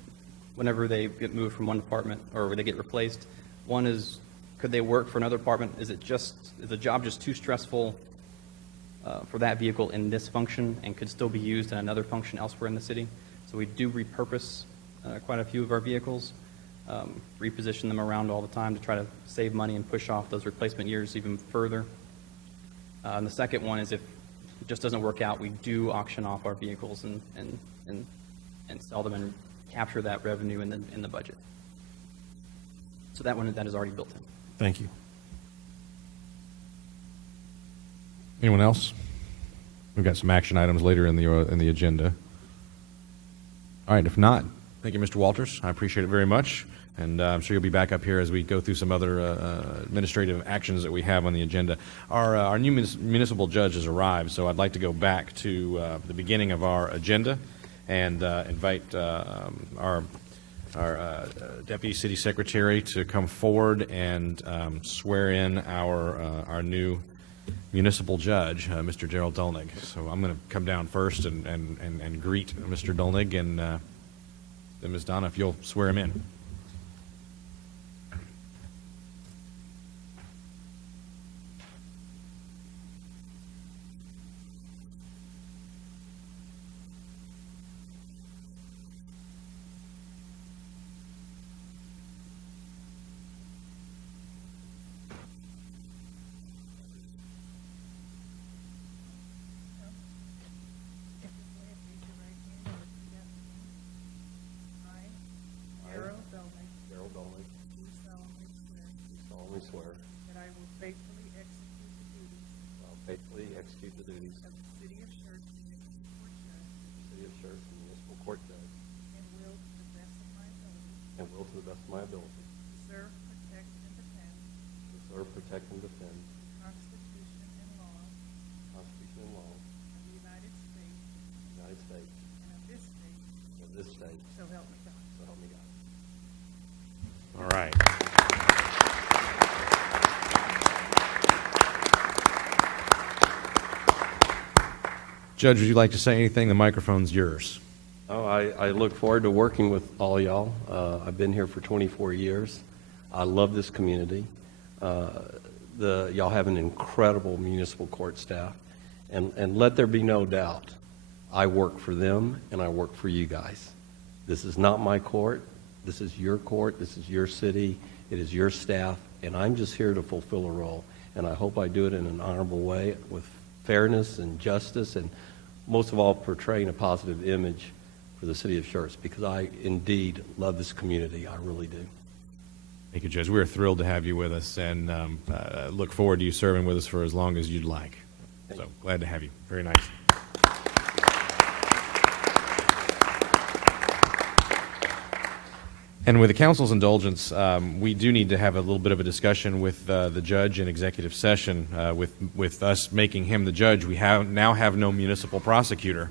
whenever they get moved from one department or they get replaced. One is, could they work for another department? Is the job just too stressful for that vehicle in this function and could still be used in another function elsewhere in the city? So we do repurpose quite a few of our vehicles. reposition them around all the time to try to save money and push off those replacement years even further. And the second one is if it just doesn't work out, we do auction off our vehicles and sell them and capture that revenue in the budget. So that one, that is already built in. Thank you. Anyone else? We've got some action items later in the agenda. All right, if not, thank you, Mr. Walters. I appreciate it very much, and I'm sure you'll be back up here as we go through some other administrative actions that we have on the agenda. Our new municipal judge has arrived, so I'd like to go back to the beginning of our agenda and invite our Deputy City Secretary to come forward and swear in our new municipal judge, Mr. Gerald Dolnig. So I'm going to come down first and greet Mr. Dolnig, and then Ms. Donna, if you'll swear him in. Swear that I will faithfully execute the duties of the City of Schertz Municipal Court Judge, and will to the best of my ability serve, protect, and defend the Constitution and laws of the United States and of this state, so help me God. All right. Judge, would you like to say anything? The microphone's yours. Oh, I look forward to working with all y'all. I've been here for 24 years. I love this community. Y'all have an incredible municipal court staff. And let there be no doubt, I work for them and I work for you guys. This is not my court. This is your court. This is your city. It is your staff. And I'm just here to fulfill a role. And I hope I do it in an honorable way with fairness and justice, and most of all, portraying a positive image for the city of Schertz, because I indeed love this community. I really do. Thank you, Judge. We're thrilled to have you with us, and look forward to you serving with us for as long as you'd like. So glad to have you. Very nice. And with the council's indulgence, we do need to have a little bit of a discussion with the judge in executive session. With us making him the judge, we now have no municipal prosecutor,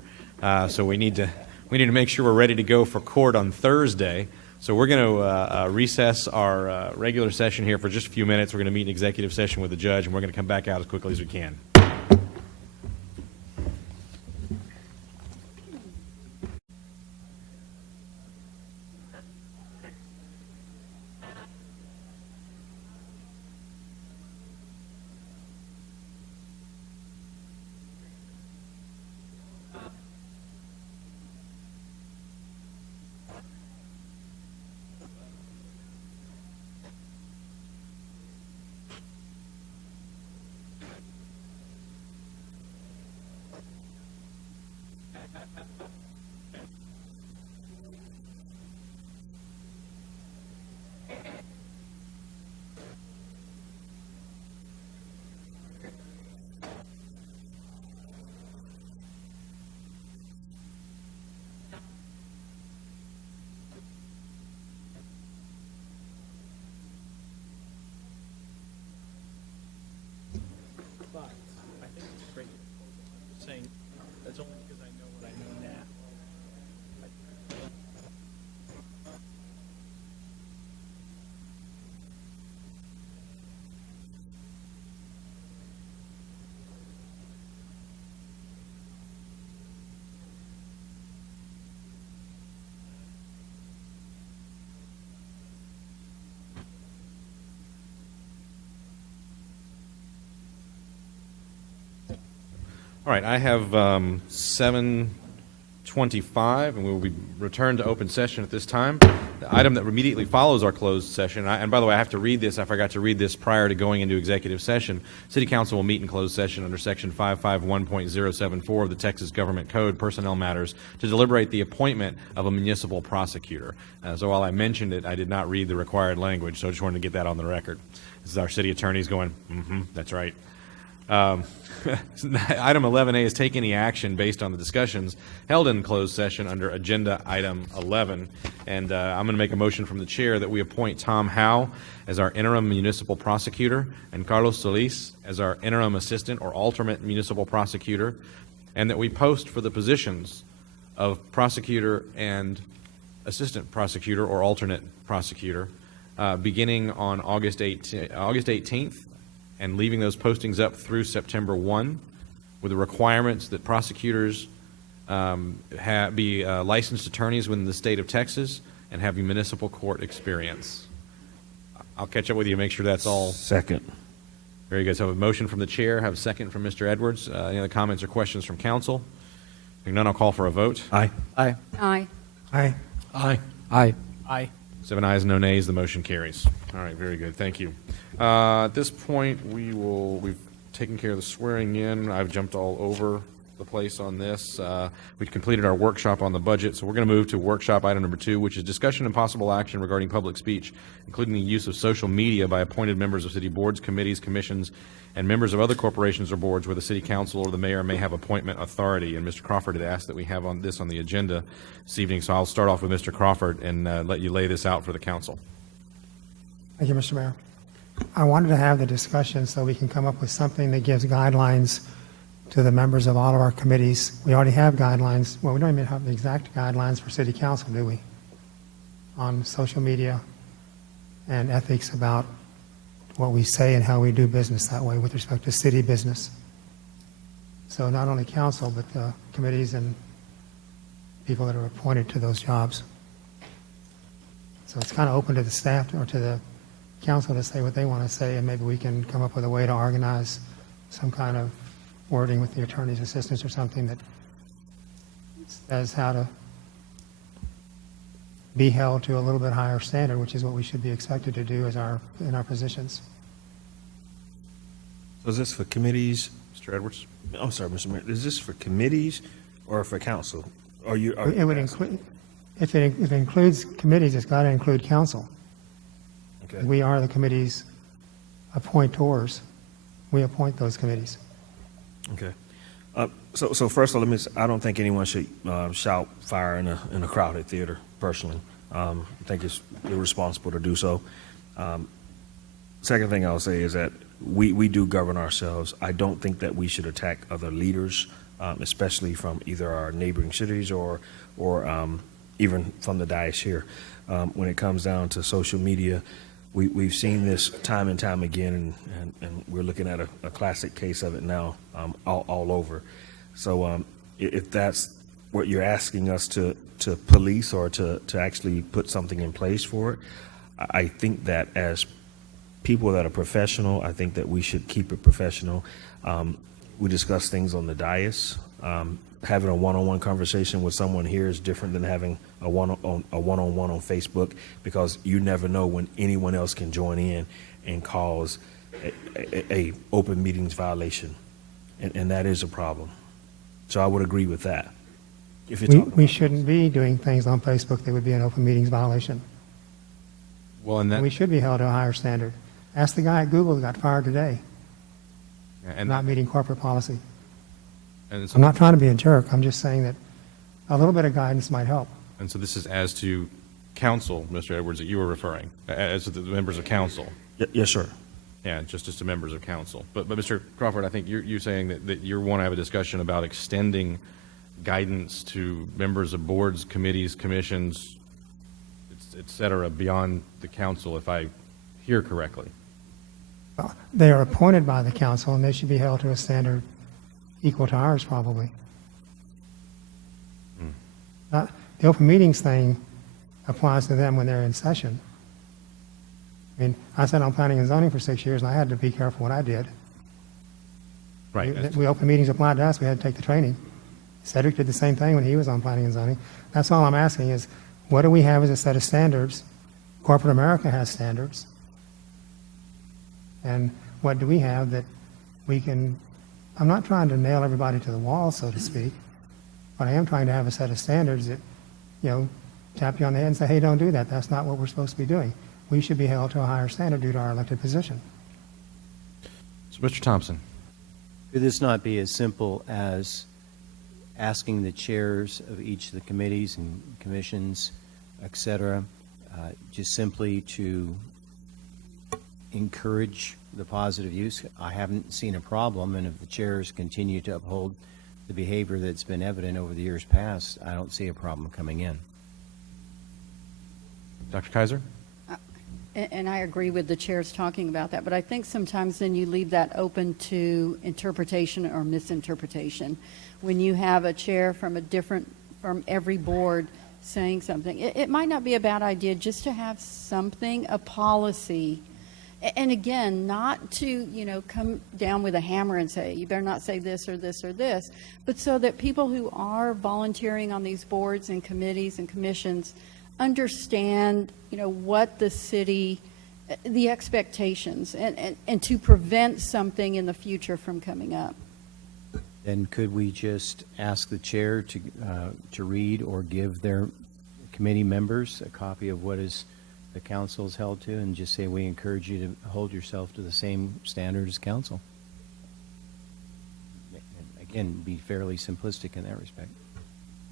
so we need to make sure we're ready to go for court on Thursday. So we're going to recess our regular session here for just a few minutes. We're going to meet in executive session with the judge, and we're going to come back out as quickly as we can. I think it's great. I'm just saying, that's only because I know what I know now. All right, I have 7 25, and we will be returned to open session at this time. The item that immediately follows our closed session, and by the way, I have to read this. I forgot to read this prior to going into executive session. City Council will meet in closed session under Section 551.074 of the Texas Government Code, Personnel Matters, to deliberate the appointment of a municipal prosecutor. So while I mentioned it, I did not read the required language, so I just wanted to get that on the record. This is our city attorneys going, that's right. Item 11A is take any action based on the discussions held in closed session under agenda item 11. And I'm going to make a motion from the chair that we appoint Tom Howe as our interim municipal prosecutor and Carlos Solis as our interim assistant or alternate municipal prosecutor, and that we post for the positions of prosecutor and assistant prosecutor or alternate prosecutor beginning on August 18th. And leaving those postings up through September 1, with the requirements that prosecutors be licensed attorneys within the state of Texas and have municipal court experience. I'll catch up with you and make sure that's all. Second. Very good. So I have a motion from the chair, have a second from Mr. Edwards. Any other comments or questions from council? If none, I'll call for a vote. Aye. Aye. Aye. Aye. Aye. Aye. Aye. 7 ayes, no nays. The motion carries. All right, very good. Thank you. At this point, we've taken care of the swearing in. I've jumped all over the place on this. We've completed our workshop on the budget, so we're going to move to workshop item number 2, which is discussion and possible action regarding public speech, including the use of social media by appointed members of city boards, committees, commissions, and members of other corporations or boards where the city council or the mayor may have appointment authority. And Mr. Crawford had asked that we have on this on the agenda this evening, so I'll start off with Mr. Crawford and let you lay this out for the council. Thank you, Mr. Mayor. I wanted to have the discussion so we can come up with something that gives guidelines to the members of all of our committees. We already have guidelines. Well, we don't even have the exact guidelines for city council, do we? On social media and ethics about what we say and how we do business that way with respect to city business. So not only council, but the committees and people that are appointed to those jobs. So it's kind of open to the staff or to the council to say what they want to say, and maybe we can come up with a way to organize some kind of wording with the attorney's assistants or something that says how to be held to a little bit higher standard, which is what we should be expected to do in our positions. So is this for committees? Mr. Edwards? I'm sorry, Mr. Mayor. Is this for committees or for council? It would include, if it includes committees, it's got to include council. Okay. We are the committee's appointors. We appoint those committees. Okay. So first of all, I don't think anyone should shout fire in a crowded theater, personally. I think it's irresponsible to do so. Second thing I'll say is that we do govern ourselves. I don't think that we should attack other leaders, especially from either our neighboring cities or even from the dais here. When it comes down to social media, we've seen this time and time again, and we're looking at a classic case of it now all over. So if that's what you're asking us to police or to actually put something in place for it, I think that as people that are professional, I think that we should keep it professional. We discuss things on the dais. Having a one-on-one conversation with someone here is different than having a one-on-one on Facebook, because you never know when anyone else can join in and cause a open meetings violation, and that is a problem. So I would agree with that. If you're talking We about shouldn't be doing things on Facebook that would be an open meetings violation. Well, and that, We should be held to a higher standard. Ask the guy at Google who got fired today, and not meeting corporate policy. and so, I'm not trying to be a jerk. I'm just saying that a little bit of guidance might help. and so this is as to council, Mr. Edwards, that you were referring, as to the members of council. Yes, sir. Yeah, just as to members of council. But Mr. Crawford, I think you're saying that you want to have a discussion about extending guidance to members of boards, committees, commissions, et cetera, beyond the council, if I hear correctly. Well, they are appointed by the council, and they should be held to a standard equal to ours, probably. The open meetings thing applies to them when they're in session. I mean, I sat on planning and zoning for 6 years, and I had to be careful what I did. Right. We open meetings applied to us. We had to take the training. Cedric did the same thing when he was on planning and zoning. That's all I'm asking is, what do we have as a set of standards? Corporate America has standards. And what do we have that we can, I'm not trying to nail everybody to the wall, so to speak, but I am trying to have a set of standards that, tap you on the head and say, hey, don't do that. That's not what we're supposed to be doing. We should be held to a higher standard due to our elected position. So, Mr. Thompson. Could this not be as simple as asking the chairs of each of the committees and commissions, et cetera, just simply to encourage the positive use? I haven't seen a problem, and if the chairs continue to uphold the behavior that's been evident over the years past, I don't see a problem coming in. Dr. Kaiser? And I agree with the chairs talking about that, but I think sometimes then you leave that open to interpretation or misinterpretation. When you have a chair from every board saying something, it might not be a bad idea just to have something, a policy, and again, not to, come down with a hammer and say, you better not say this or this or this, but so that people who are volunteering on these boards and committees and commissions understand, what the city, the expectations, and to prevent something in the future from coming up. Then could we just ask the chair to read or give their committee members a copy of what is the council's held to, and just say we encourage you to hold yourself to the same standard as council? Again, be fairly simplistic in that respect.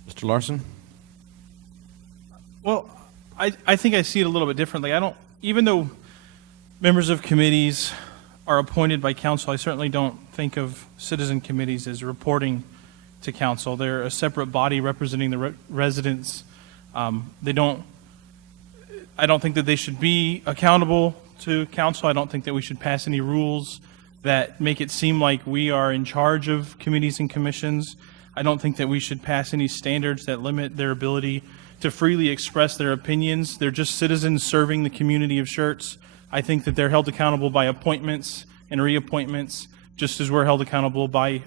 Mr. Larson? Well, I think I see it a little bit differently. Even though members of committees are appointed by council, I certainly don't think of citizen committees as reporting to council. They're a separate body representing the residents. I don't think that they should be accountable to council. I don't think that we should pass any rules that make it seem like we are in charge of committees and commissions. I don't think that we should pass any standards that limit their ability to freely express their opinions. They're just citizens serving the community of Schertz. I think that they're held accountable by appointments and reappointments, just as we're held accountable by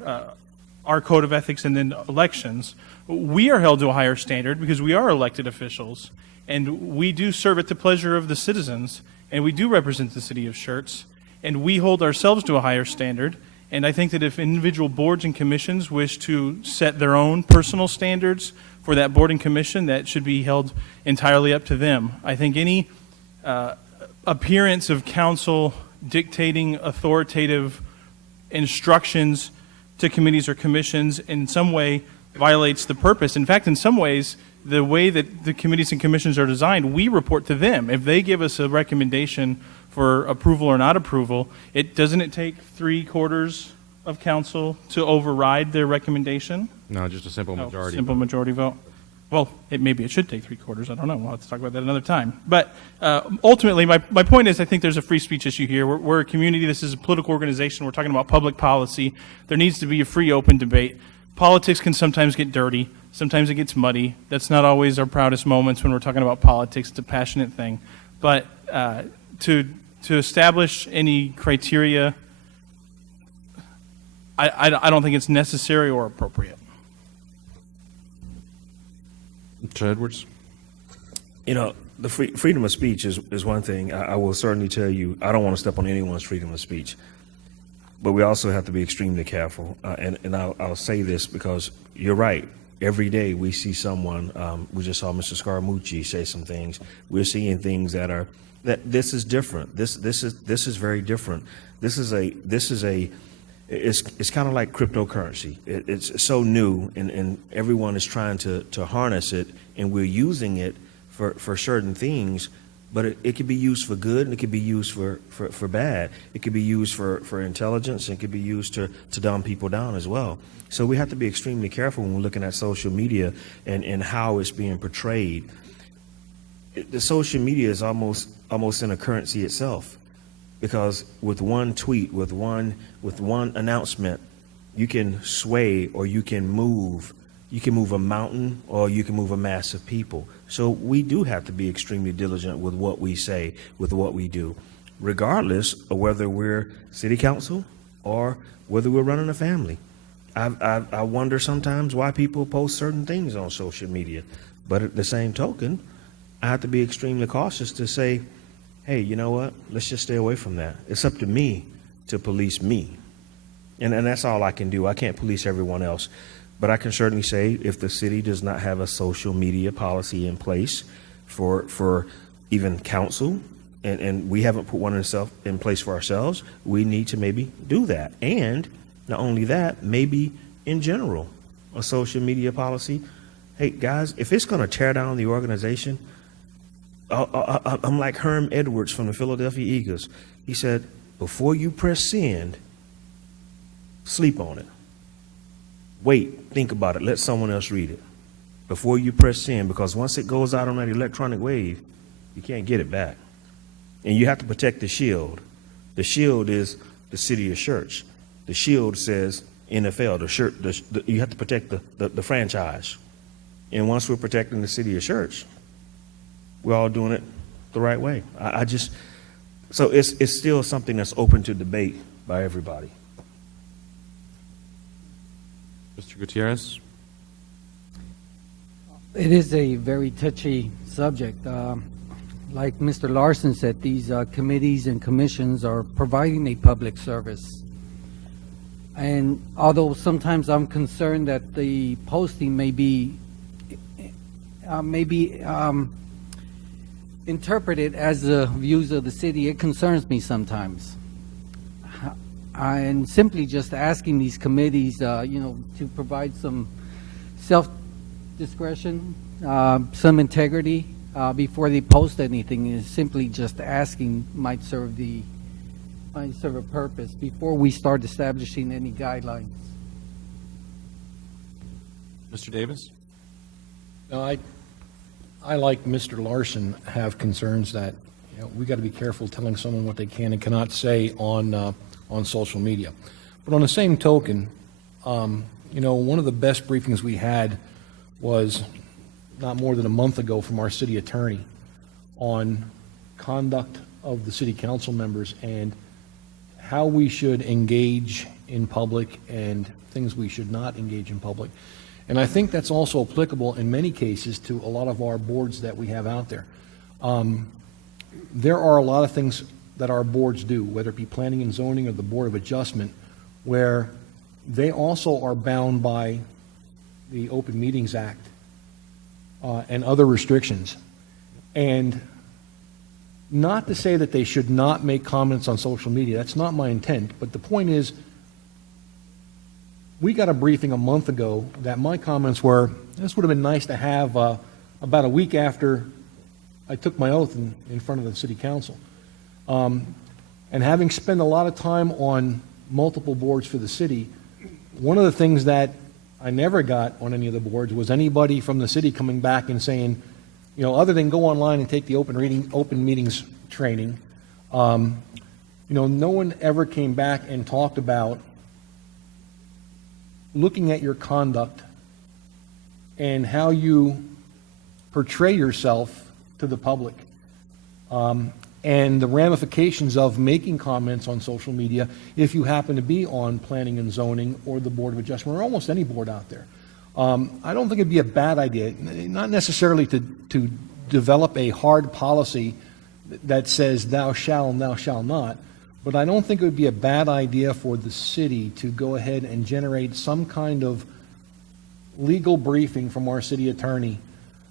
our code of ethics and then elections. We are held to a higher standard because we are elected officials, and we do serve at the pleasure of the citizens, and we do represent the city of Schertz, and we hold ourselves to a higher standard. And I think that if individual boards and commissions wish to set their own personal standards for that board and commission, that should be held entirely up to them. I think any appearance of council dictating authoritative instructions to committees or commissions in some way violates the purpose. In fact, in some ways, the way that the committees and commissions are designed, we report to them. If they give us a recommendation for approval or not approval, doesn't it take 3/4 of council to override their recommendation? No, just a simple majority. Simple majority vote. Well, maybe it should take 3/4. I don't know. We'll have to talk about that another time. But ultimately, my point is I think there's a free speech issue here. We're a community. This is a political organization. We're talking about public policy. There needs to be a free, open debate. Politics can sometimes get dirty. Sometimes it gets muddy. That's not always our proudest moments when we're talking about politics. It's a passionate thing. But to establish any criteria, I don't think it's necessary or appropriate. Mr. Edwards? The freedom of speech is one thing. I will certainly tell you, I don't want to step on anyone's freedom of speech. But we also have to be extremely careful. And I'll say this because you're right. Every day we see someone, we just saw Mr. Scaramucci say some things. We're seeing things that this is different. This is very different. It's kind of like cryptocurrency. It's so new, and everyone is trying to harness it, and we're using it for certain things. But it could be used for good, and it could be used for bad. It could be used for intelligence, and it could be used to dumb people down as well. So we have to be extremely careful when we're looking at social media and how it's being portrayed. The social media is almost in a currency itself, because with one tweet, with one announcement, you can sway or you can move a mountain or you can move a mass of people. So we do have to be extremely diligent with what we say, with what we do, regardless of whether we're city council or whether we're running a family. I wonder sometimes why people post certain things on social media. But at the same token, I have to be extremely cautious to say, hey, you know what? Let's just stay away from that. It's up to me to police me. And that's all I can do. I can't police everyone else. But I can certainly say if the city does not have a social media policy in place for even council, and we haven't put one in place for ourselves, we need to maybe do that. And not only that, maybe in general, a social media policy. Hey, guys, if it's going to tear down the organization, I'm like Herm Edwards from the Philadelphia Eagles. He said, before you press send, sleep on it. Wait, think about it. Let someone else read it before you press send, because once it goes out on that electronic wave, you can't get it back. And you have to protect the shield. The shield is the city of Schertz. The shield says NFL. You have to protect the franchise. And once we're protecting the city of Schertz, we're all doing it the right way. So it's still something that's open to debate by everybody. Mr. Gutierrez? It is a very touchy subject. Like Mr. Larson said, these committees and commissions are providing a public service. And although sometimes I'm concerned that the posting may be interpreted as the views of the city, it concerns me sometimes. And simply just asking these committees, to provide some self-discretion, some integrity before they post anything is simply just asking might serve a purpose before we start establishing any guidelines. Mr. Davis? No, I like Mr. Larson, have concerns that we got to be careful telling someone what they can and cannot say on social media. But on the same token, one of the best briefings we had was not more than a month ago from our city attorney on conduct of the city council members and how we should engage in public and things we should not engage in public. And I think that's also applicable in many cases to a lot of our boards that we have out there. There are a lot of things that our boards do, whether it be planning and zoning or the Board of Adjustment, where they also are bound by the Open Meetings Act and other restrictions. And not to say that they should not make comments on social media. That's not my intent. But the point is, we got a briefing a month ago that my comments were, this would have been nice to have about a week after I took my oath in front of the city council. And having spent a lot of time on multiple boards for the city, one of the things that I never got on any of the boards was anybody from the city coming back and saying, other than go online and take the open meetings training, no one ever came back and talked about looking at your conduct and how you portray yourself to the public, and the ramifications of making comments on social media if you happen to be on planning and zoning or the Board of Adjustment or almost any board out there. I don't think it'd be a bad idea, not necessarily to develop a hard policy that says thou shalt and thou shalt not, but I don't think it would be a bad idea for the city to go ahead and generate some kind of legal briefing from our city attorney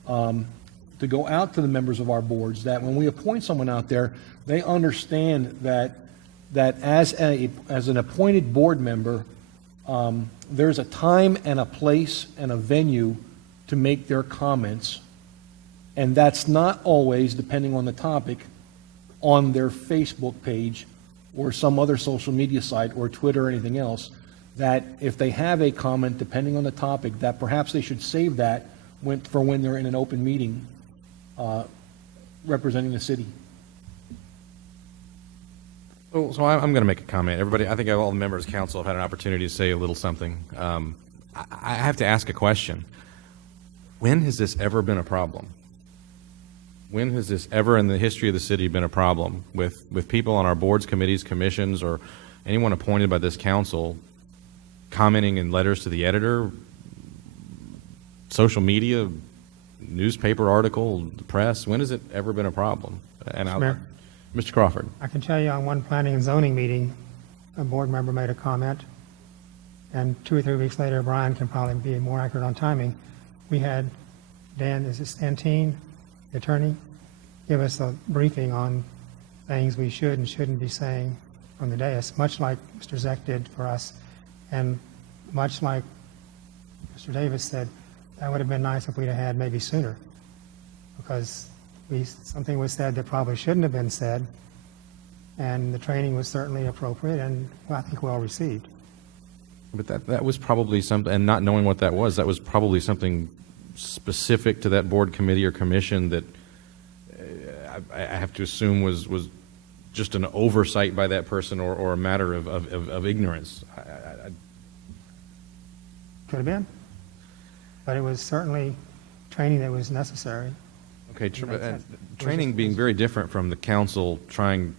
to go out to the members of our boards, that when we appoint someone out there, they understand that as an appointed board member, there's a time and a place and a venue to make their comments, and that's not always, depending on the topic, on their Facebook page or some other social media site or Twitter or anything else, that if they have a comment, depending on the topic, that perhaps they should save that for when they're in an open meeting representing the city. So I'm going to make a comment. Everybody, I think all the members of council have had an opportunity to say a little something. I have to ask a question. When has this ever been a problem? When has this ever in the history of the city been a problem with people on our boards, committees, commissions, or anyone appointed by this council commenting in letters to the editor, social media, newspaper article, the press. When has it ever been a problem? And Mayor? Mr. Crawford. I can tell you on one planning and zoning meeting, a board member made a comment, and 2 or 3 weeks later, Brian can probably be more accurate on timing. We had Dan, is it Stantine, the attorney, give us a briefing on things we should and shouldn't be saying from the dais, much like Mr. Zeck did for us, and much like Mr. Davis said, that would have been nice if we'd have had maybe sooner, because something was said that probably shouldn't have been said, and the training was certainly appropriate and I think well received. But that was probably something, and not knowing what that was probably something specific to that board, committee, or commission that I have to assume was just an oversight by that person or a matter of ignorance. Could have been, but it was certainly training that was necessary. Okay, training being very different from the council trying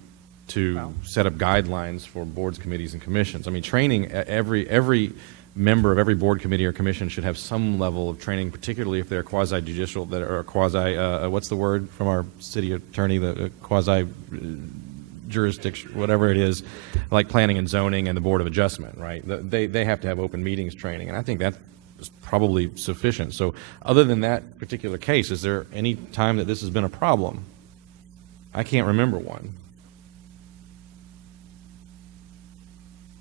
to set up guidelines for boards, committees, and commissions. I mean, training, every member of every board, committee, or commission should have some level of training, particularly if they're quasi-judicial, that are quasi, what's the word from our city attorney, the quasi-jurisdiction, whatever it is, like planning and zoning and the Board of Adjustment, right? They have to have open meetings training, and I think that is probably sufficient. So other than that particular case, is there any time that this has been a problem? I can't remember one.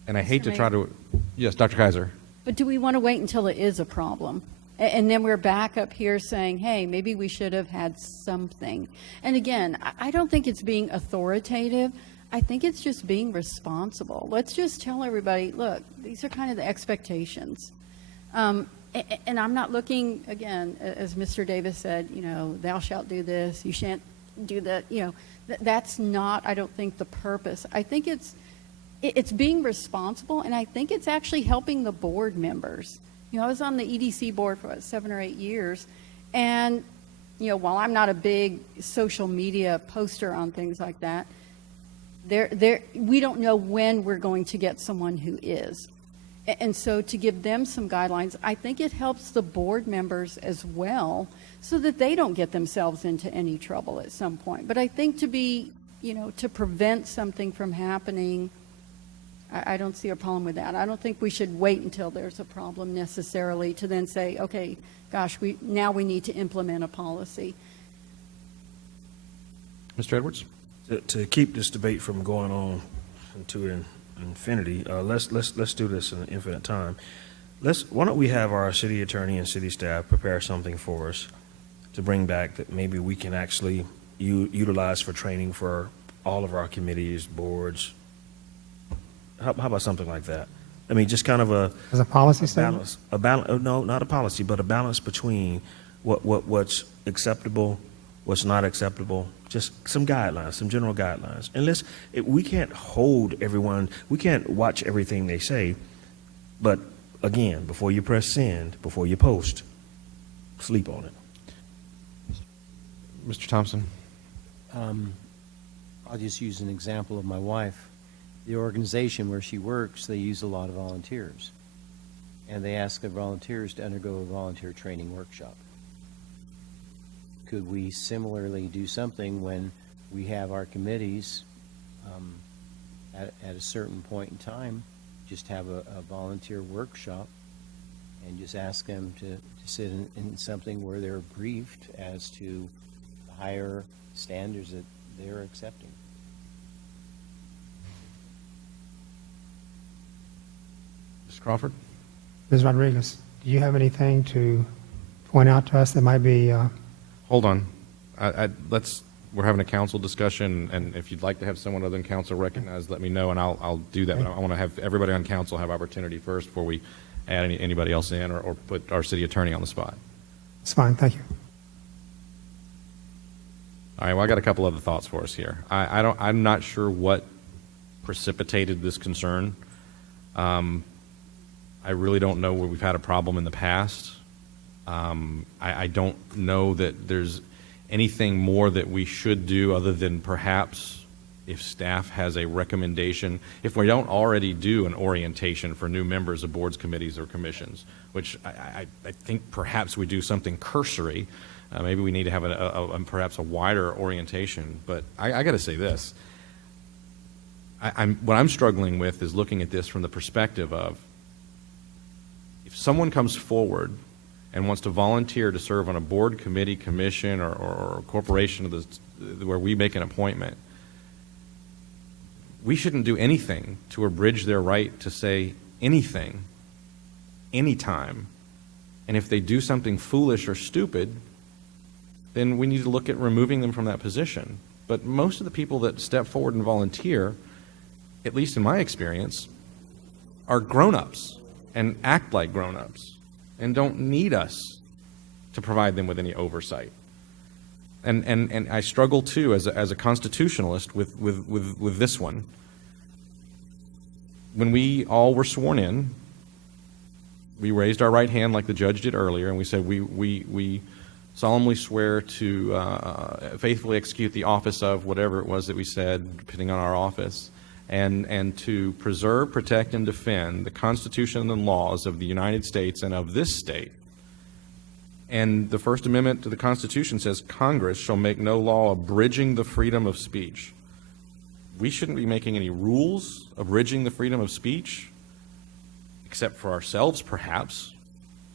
And I hate to try to, yes, Dr. Kaiser. But do we want to wait until it is a problem? And then we're back up here saying, hey, maybe we should have had something. And again, I don't think it's being authoritative. I think it's just being responsible. Let's just tell everybody, look, these are kind of the expectations. And I'm not looking, again, as Mr. Davis said, thou shalt do this, you shan't do that. That's not, I don't think, the purpose. I think it's being responsible, and I think it's actually helping the board members. I was on the EDC board for 7 or 8 years, and while I'm not a big social media poster on things like that, we don't know when we're going to get someone who is. And so to give them some guidelines, I think it helps the board members as well, so that they don't get themselves into any trouble at some point. But I think to prevent something from happening, I don't see a problem with that. I don't think we should wait until there's a problem necessarily to then say, okay, gosh, now we need to implement a policy. Mr. Edwards? To keep this debate from going on into infinity, let's do this in an infinite time. Why don't we have our city attorney and city staff prepare something for us to bring back that maybe we can actually utilize for training for all of our committees, boards. How about something like that? I mean, just kind of as a policy statement? No, not a policy, but a balance between what's acceptable, what's not acceptable. Just some guidelines, some general guidelines. And we can't hold everyone, we can't watch everything they say, but again, before you press send, before you post, sleep on it. Mr. Thompson? I'll just use an example of my wife. The organization where she works, they use a lot of volunteers, and they ask the volunteers to undergo a volunteer training workshop. Could we similarly do something when we have our committees at a certain point in time, just have a volunteer workshop and just ask them to sit in something where they're briefed as to the higher standards that they're accepting? Mr. Crawford? Ms. Rodriguez, do you have anything to point out to us that might be... Hold on. We're having a council discussion, and if you'd like to have someone other than council recognized, let me know, and I'll do that. But I want to have everybody on council have opportunity first before we add anybody else in or put our city attorney on the spot. It's fine. Thank you. All right, well, I got a couple other thoughts for us here. I'm not sure what precipitated this concern. I really don't know where we've had a problem in the past. I don't know that there's anything more that we should do other than perhaps if staff has a recommendation, if we don't already do an orientation for new members of boards, committees, or commissions, which I think perhaps we do something cursory. Maybe we need to have perhaps a wider orientation. But I got to say this. What I'm struggling with is looking at this from the perspective of, if someone comes forward and wants to volunteer to serve on a board, committee, commission, or corporation where we make an appointment, we shouldn't do anything to abridge their right to say anything, anytime. And if they do something foolish or stupid, then we need to look at removing them from that position. But most of the people that step forward and volunteer, at least in my experience, are grown-ups and act like grown-ups and don't need us to provide them with any oversight. And I struggle too as a constitutionalist with this one. When we all were sworn in, we raised our right hand like the judge did earlier, and we said we solemnly swear to faithfully execute the office of whatever it was that we said, depending on our office, and to preserve, protect, and defend the Constitution and laws of the United States and of this state. And the First Amendment to the Constitution says Congress shall make no law abridging the freedom of speech. We shouldn't be making any rules abridging the freedom of speech, except for ourselves, perhaps,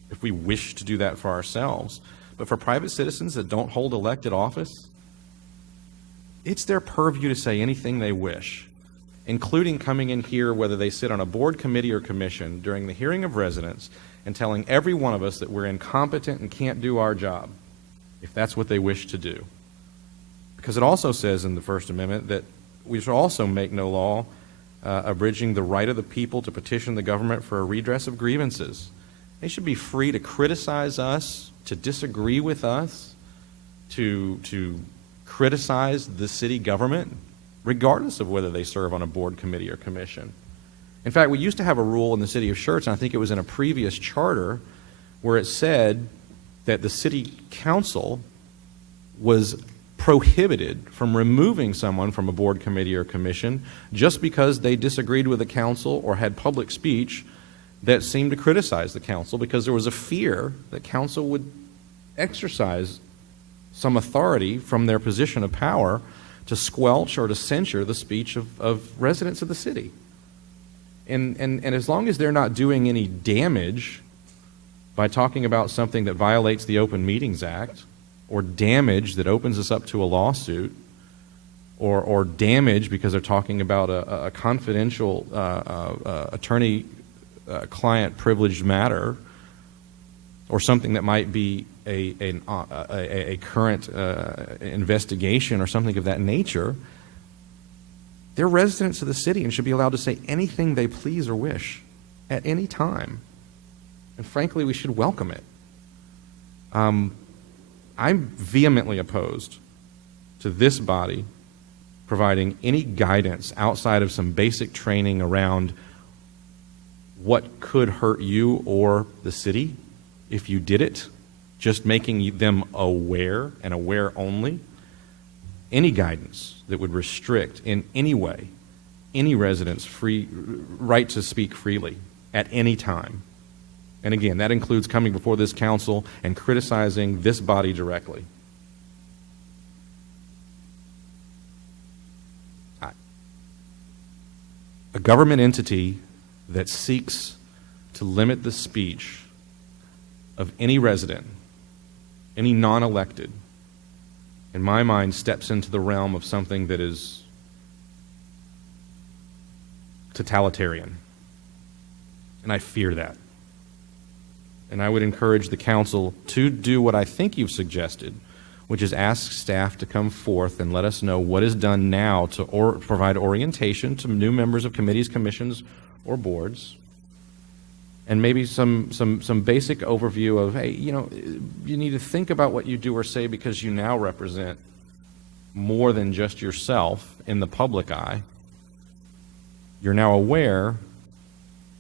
if we wish to do that for ourselves. But for private citizens that don't hold elected office, it's their purview to say anything they wish, including coming in here, whether they sit on a board, committee, or commission, during the hearing of residents and telling every one of us that we're incompetent and can't do our job, if that's what they wish to do. Because it also says in the First Amendment that we shall also make no law abridging the right of the people to petition the government for a redress of grievances. They should be free to criticize us, to disagree with us, to criticize the city government, regardless of whether they serve on a board, committee, or commission. In fact, we used to have a rule in the city of Schertz, and I think it was in a previous charter, where it said that the city council was prohibited from removing someone from a board, committee, or commission just because they disagreed with the council or had public speech that seemed to criticize the council, because there was a fear that council would exercise some authority from their position of power to squelch or to censure the speech of residents of the city. And as long as they're not doing any damage by talking about something that violates the Open Meetings Act, or damage that opens us up to a lawsuit, or damage because they're talking about a confidential attorney-client privileged matter, or something that might be a current investigation or something of that nature, they're residents of the city and should be allowed to say anything they please or wish at any time. And frankly, we should welcome it. I'm vehemently opposed to this body providing any guidance outside of some basic training around what could hurt you or the city if you did it, just making them aware and aware only. Any guidance that would restrict in any way any resident's right to speak freely at any time. And again, that includes coming before this council and criticizing this body directly. A government entity that seeks to limit the speech of any resident, any non-elected, in my mind, steps into the realm of something that is totalitarian. And I fear that. And I would encourage the council to do what I think you've suggested, which is ask staff to come forth and let us know what is done now to provide orientation to new members of committees, commissions, or boards, and maybe some basic overview of, hey, you need to think about what you do or say, because you now represent more than just yourself in the public eye. You're now aware.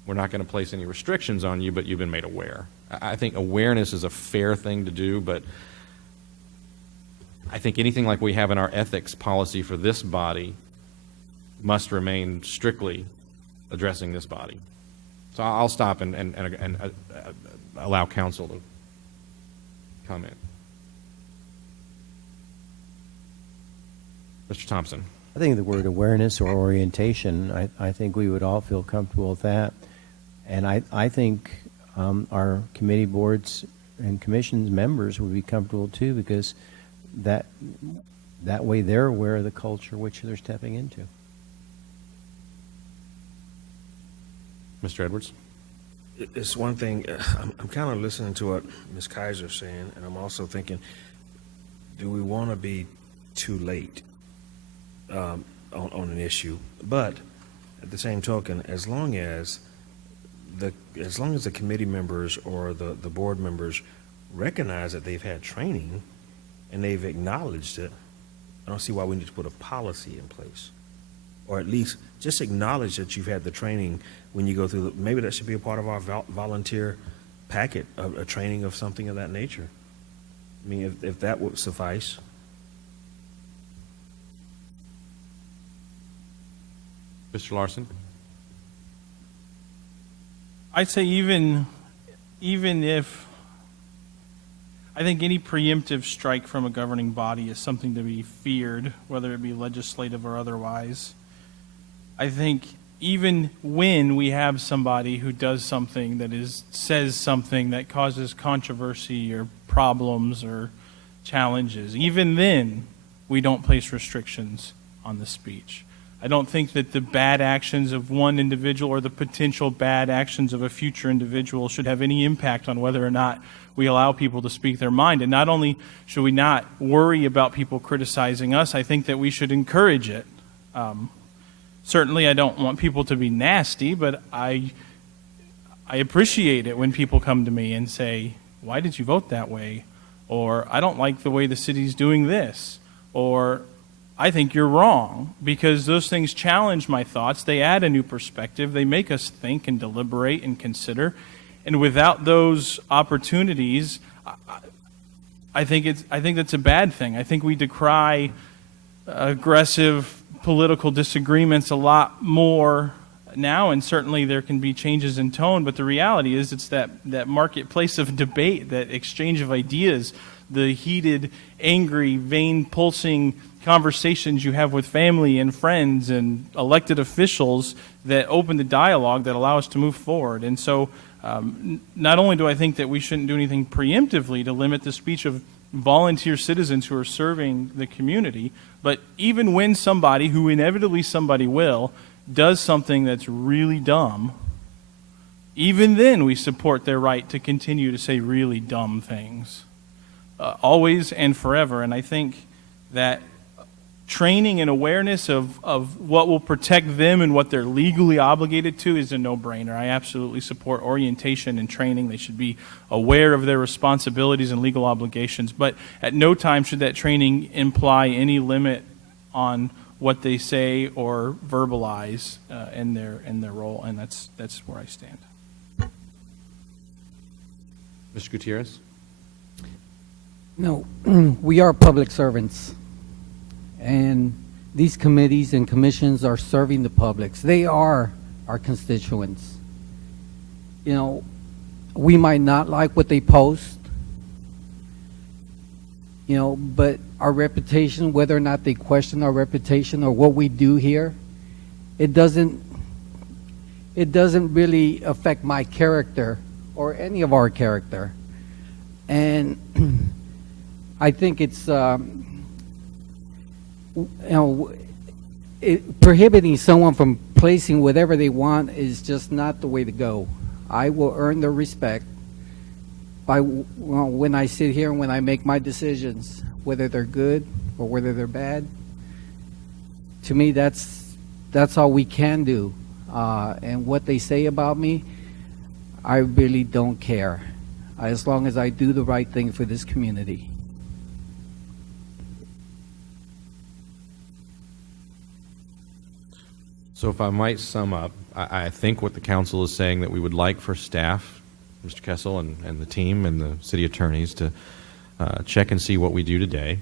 We're not going to place any restrictions on you, but you've been made aware. I think awareness is a fair thing to do, but I think anything like we have in our ethics policy for this body must remain strictly addressing this body. So I'll stop and allow council to comment. Mr. Thompson. I think the word awareness or orientation, I think we would all feel comfortable with that. And I think our committee boards and commissions members would be comfortable too, because that way they're aware of the culture which they're stepping into. Mr. Edwards? It's one thing, I'm kind of listening to what Ms. Kaiser's saying, and I'm also thinking, do we want to be too late on an issue? But at the same token, as long as the committee members or the board members recognize that they've had training and they've acknowledged it, I don't see why we need to put a policy in place. Or at least just acknowledge that you've had the training when you go through maybe that should be a part of our volunteer packet, a training of something of that nature. I mean, if that would suffice. Mr. Larson? I'd say even if, I think any preemptive strike from a governing body is something to be feared, whether it be legislative or otherwise. I think even when we have somebody who does something that says something that causes controversy or problems or challenges, even then we don't place restrictions on the speech. I don't think that the bad actions of one individual or the potential bad actions of a future individual should have any impact on whether or not we allow people to speak their mind. And not only should we not worry about people criticizing us, I think that we should encourage it. Certainly, I don't want people to be nasty, but I appreciate it when people come to me and say, why did you vote that way? Or, I don't like the way the city's doing this. Or, I think you're wrong, because those things challenge my thoughts. They add a new perspective. They make us think and deliberate and consider. And without those opportunities, I think that's a bad thing. I think we decry aggressive political disagreements a lot more now, and certainly there can be changes in tone, but the reality is it's that marketplace of debate, that exchange of ideas, the heated, angry, vein-pulsing conversations you have with family and friends and elected officials that open the dialogue that allow us to move forward. And so not only do I think that we shouldn't do anything preemptively to limit the speech of volunteer citizens who are serving the community, but even when somebody, who inevitably somebody will, does something that's really dumb, even then we support their right to continue to say really dumb things, always and forever. And I think that training and awareness of what will protect them and what they're legally obligated to is a no-brainer. I absolutely support orientation and training. They should be aware of their responsibilities and legal obligations, but at no time should that training imply any limit on what they say or verbalize in their role, and that's where I stand. Mr. Gutierrez? No, we are public servants, and these committees and commissions are serving the public. They are our constituents. You know, we might not like what they post, you know, but our reputation, whether or not they question our reputation or what we do here, it doesn't really affect my character or any of our character. And I think it's, prohibiting someone from placing whatever they want is just not the way to go. I will earn their respect by when I sit here and when I make my decisions, whether they're good or whether they're bad. To me, that's all we can do. And what they say about me, I really don't care, as long as I do the right thing for this community. So if I might sum up, I think what the council is saying that we would like for staff, Mr. Kessel and the team and the city attorneys to check and see what we do today,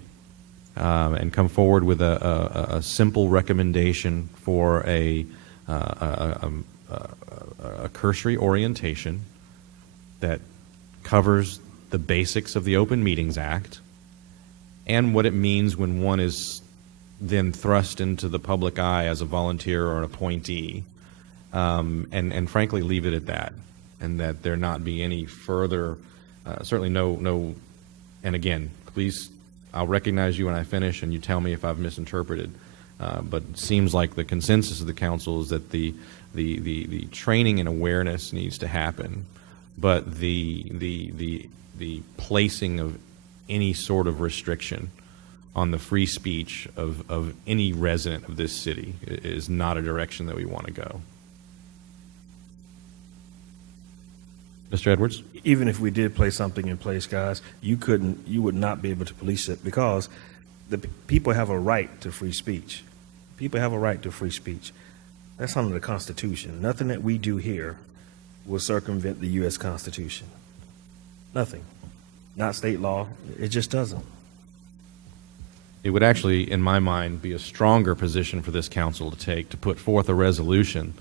and come forward with a simple recommendation for a cursory orientation that covers the basics of the Open Meetings Act and what it means when one is then thrust into the public eye as a volunteer or an appointee, and frankly leave it at that, and that there not be any further, certainly no, and again, please, I'll recognize you when I finish and you tell me if I've misinterpreted, but it seems like the consensus of the council is that the training and awareness needs to happen, but the placing of any sort of restriction on the free speech of any resident of this city is not a direction that we want to go. Mr. Edwards? Even if we did place something in place, guys, you would not be able to police it because the people have a right to free speech. People have a right to free speech. That's under the Constitution. Nothing that we do here will circumvent the U.S. Constitution. Nothing. Not state law. It just doesn't. It would actually, in my mind, be a stronger position for this council to take, to put forth a resolution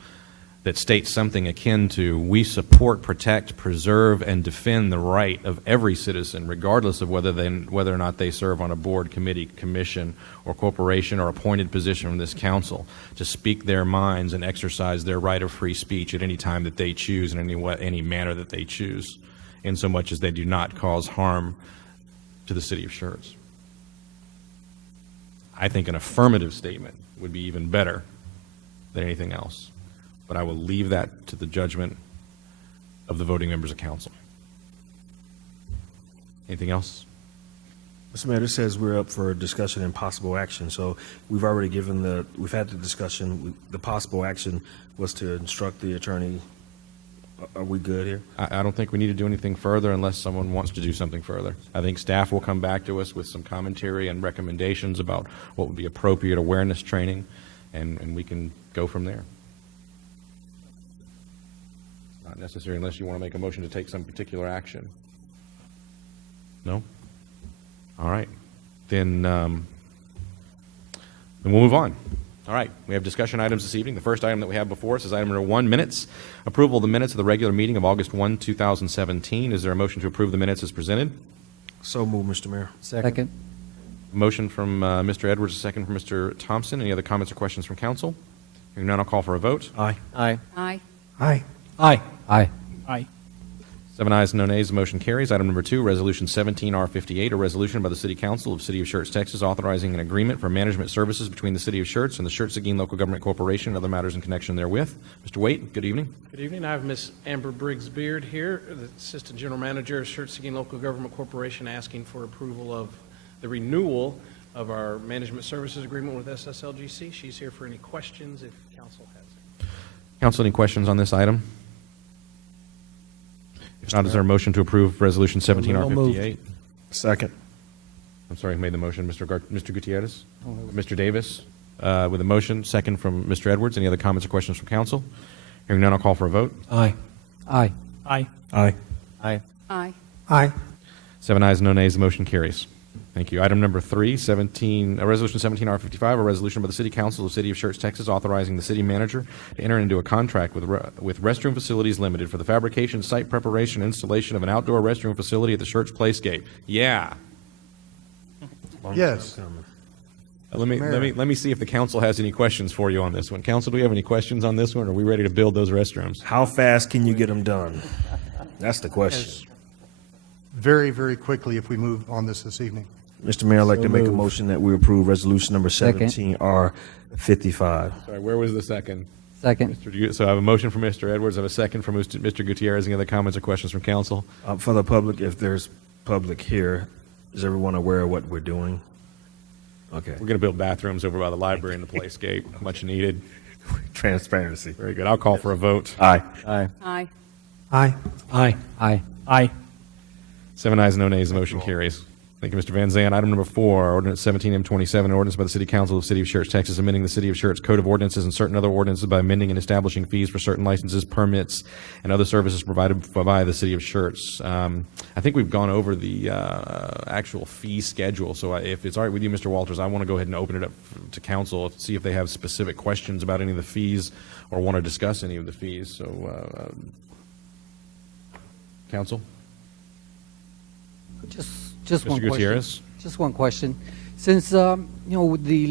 that states something akin to, we support, protect, preserve, and defend the right of every citizen, regardless of whether or not they serve on a board, committee, commission, or corporation or appointed position from this council, to speak their minds and exercise their right of free speech at any time that they choose, in any manner that they choose, in so much as they do not cause harm to the city of Schertz. I think an affirmative statement would be even better than anything else. But I will leave that to the judgment of the voting members of council. Anything else? Mr. Mayor, this says we're up for discussion and possible action. So we've already we've had the discussion. The possible action was to instruct the attorney. Are we good here? I don't think we need to do anything further unless someone wants to do something further. I think staff will come back to us with some commentary and recommendations about what would be appropriate awareness training, and we can go from there. Not necessary unless you want to make a motion to take some particular action. No? All right. Then we'll move on. All right. We have discussion items this evening. The first item that we have before us is item number 1, minutes. Approval of the minutes of the regular meeting of August 1, 2017. Is there a motion to approve the minutes as presented? So moved, Mr. Mayor. Second. Motion from Mr. Edwards, a second from Mr. Thompson. Any other comments or questions from council? Hearing none, I'll call for a vote. Aye. Aye. Aye. Aye. Aye. Aye. Aye. 7 ayes, no nays, the motion carries. Item number 2, Resolution 17R58, a resolution by the City Council of City of Schertz, Texas, authorizing an agreement for management services between the City of Schertz and the Schertz-Seguin Local Government Corporation and other matters in connection therewith. Mr. Waite, good evening. Good evening. I have Ms. Amber Briggs-Beard here, the Assistant General Manager of Schertz-Seguin Local Government Corporation, asking for approval of the renewal of our management services agreement with SSLGC. She's here for any questions if council has any. Council, any questions on this item? If not, is there a motion to approve Resolution 17R58? Second. I'm sorry, who made the motion? Mr. Gutierrez? Mr. Davis? With a motion, second from Mr. Edwards. Any other comments or questions from council? Hearing none, I'll call for a vote. Aye. Aye. Aye. Aye. Aye. Aye. Aye. 7 ayes, no nays, the motion carries. Thank you. Item number 3, Resolution 17R55, a resolution by the City Council of the City of Schertz, Texas, authorizing the city manager to enter into a contract with Restroom Facilities Limited for the fabrication, site preparation, and installation of an outdoor restroom facility at the Schertz Playscape. Yeah. Yes. Let me see if the council has any questions for you on this one. Council, do we have any questions on this one? Or are we ready to build those restrooms? How fast can you get them done? That's the question. Very, very quickly if we move on this evening. Mr. Mayor, I'd like So to make a moved. motion that we approve resolution number Second. 17R55. Sorry, where was the second? Second. So I have a motion from Mr. Edwards. I have a second from Mr. Gutierrez. Any other comments or questions from council? For the public, if there's public here, is everyone aware of what we're doing? Okay. We're going to build bathrooms over by the library and the Playscape. Much needed. Transparency. Very good. I'll call for a vote. Aye. Aye. Aye. Aye. Aye. Aye. Aye. 7 ayes, no nays, the motion carries. Thank you, Mr. Van Zandt. Item number 4, ordinance 17M27, an ordinance by the City Council of the City of Schertz, Texas, amending the City of Schertz Code of Ordinances and certain other ordinances by amending and establishing fees for certain licenses, permits, and other services provided by the City of Schertz. I think we've gone over the actual fee schedule, so if it's all right with you, Mr. Walters, I want to go ahead and open it up to council, see if they have specific questions about any of the fees or want to discuss any of the fees. So, council? Just Mr. one Gutierrez? question. Just one question. Since the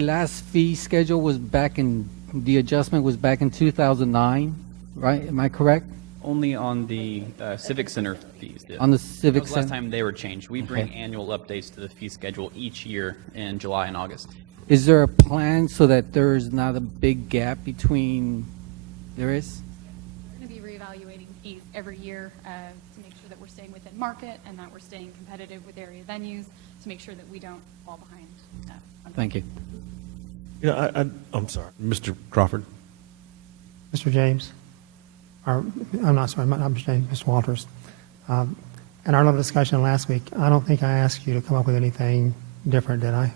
last fee schedule was the adjustment was back in 2009, right? Am I correct? Only on the Civic Center fees. On the Civic That was the last Center? time they were changed. We bring annual updates to the fee schedule each year in July and August. Is there a plan so that there's not a big gap between? There is. We're going to be reevaluating fees every year to make sure that we're staying within market and that we're staying competitive with area venues to make sure that we don't fall behind. Thank you. You know, I'm sorry. Mr. Crawford? Mr. James, or, I'm not sorry, I'm James, Mr. Walters. In our little discussion last week, I don't think I asked you to come up with anything different, did I?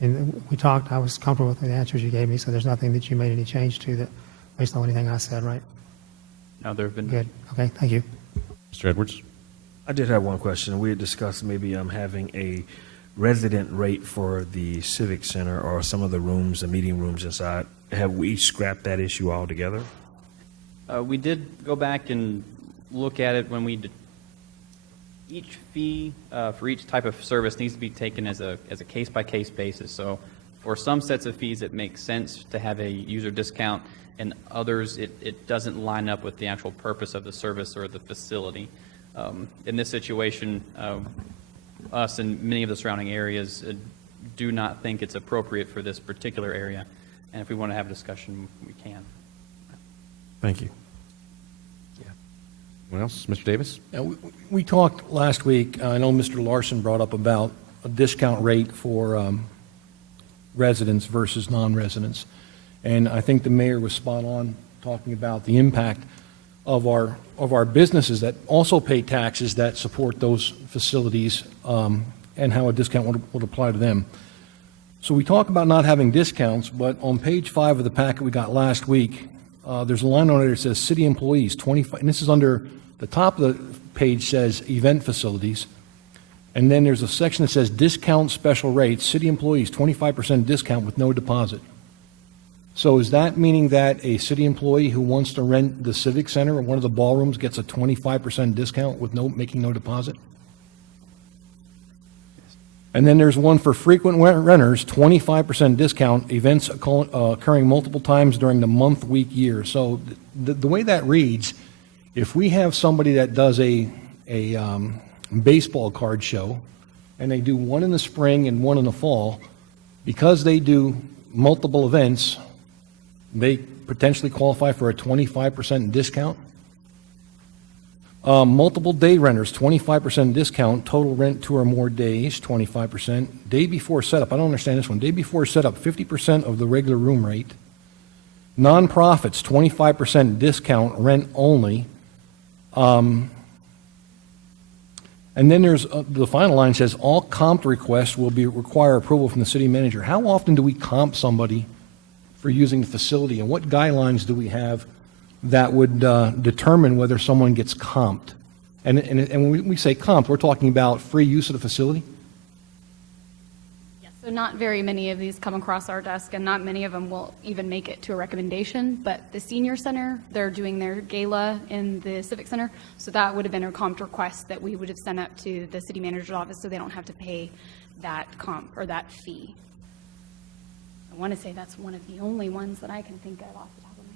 And we talked, I was comfortable with the answers you gave me, so there's nothing that you made any change to that based on anything I said, right? No, there have been. Good. Okay, thank you. Mr. Edwards? I did have one question. We had discussed maybe having a resident rate for the Civic Center or some of the rooms, the meeting rooms inside. Have we scrapped that issue altogether? We did go back and look at it when we did. Each fee for each type of service needs to be taken as a case-by-case basis. So for some sets of fees, it makes sense to have a user discount, and others, it doesn't line up with the actual purpose of the service or the facility. In this situation, us and many of the surrounding areas do not think it's appropriate for this particular area. And if we want to have a discussion, we can. Thank you. Anyone else? Mr. Davis? We talked last week, I know Mr. Larson brought up about a discount rate for residents versus non-residents. And I think the mayor was spot on talking about the impact of our businesses that also pay taxes that support those facilities and how a discount would apply to them. So we talk about not having discounts, but on page 5 of the packet we got last week, there's a line on it that says city employees, 25, and this is under the top of the page says event facilities, and then there's a section that says discount special rates, city employees, 25% discount with no deposit. So is that meaning that a city employee who wants to rent the Civic Center or one of the ballrooms gets a 25% discount with making no deposit? And then there's one for frequent renters, 25% discount, events occurring multiple times during the month, week, year. So the way that reads, if we have somebody that does a baseball card show, and they do one in the spring and one in the fall, because they do multiple events, they potentially qualify for a 25% discount. Multiple day renters, 25% discount, total rent 2 or more days, 25%. Day before setup, I don't understand this one. Day before setup, 50% of the regular room rate. Nonprofits, 25% discount, rent only. And then there's the final line says all comp requests will require approval from the city manager. How often do we comp somebody for using the facility, and what guidelines do we have that would determine whether someone gets comped? And when we say comped, we're talking about free use of the facility? Yes, so not very many of these come across our desk, and not many of them will even make it to a recommendation. But the senior center, they're doing their gala in the Civic Center, so that would have been a comped request that we would have sent up to the city manager's office so they don't have to pay that comp or that fee. I want to say that's one of the only ones that I can think of off the top of my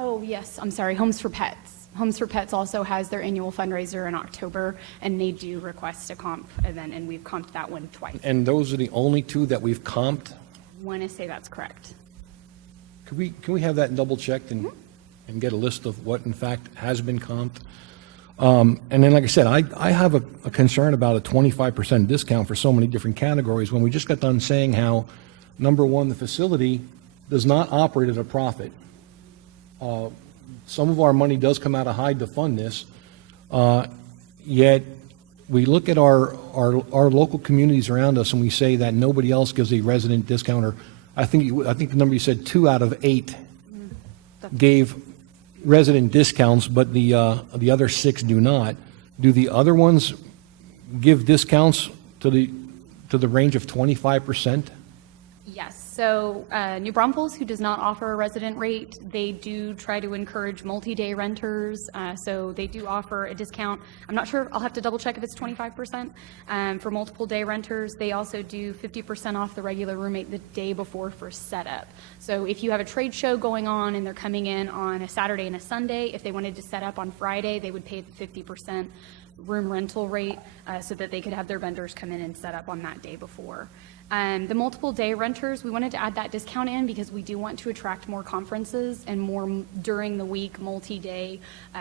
head. Oh, yes, I'm sorry, Homes for Pets. Homes for Pets also has their annual fundraiser in October, and they do request a comp event, and we've comped that one twice. And those are the only 2 that we've comped? I want to say that's correct. Can we have that double checked and get a list of what in fact has been comped? And then, like I said, I have a concern about a 25% discount for so many different categories when we just got done saying how, number one, the facility does not operate at a profit. some of our money does come out of Hyde to fund this, yet we look at our local communities around us and we say that nobody else gives a resident discount, or I think the number you said, 2 out of 8 gave resident discounts, but the other 6 do not. Do the other ones give discounts to the range of 25%? Yes. So New Braunfels, who does not offer a resident rate, they do try to encourage multi-day renters. So they do offer a discount. I'm not sure. I'll have to double check if it's 25% for multiple day renters. They also do 50% off the regular room rate the day before for setup. So if you have a trade show going on and they're coming in on a Saturday and a Sunday, if they wanted to set up on Friday, they would pay the 50% room rental rate so that they could have their vendors come in and set up on that day before. The multiple day renters, we wanted to add that discount in because we do want to attract more conferences and more during the week multi-day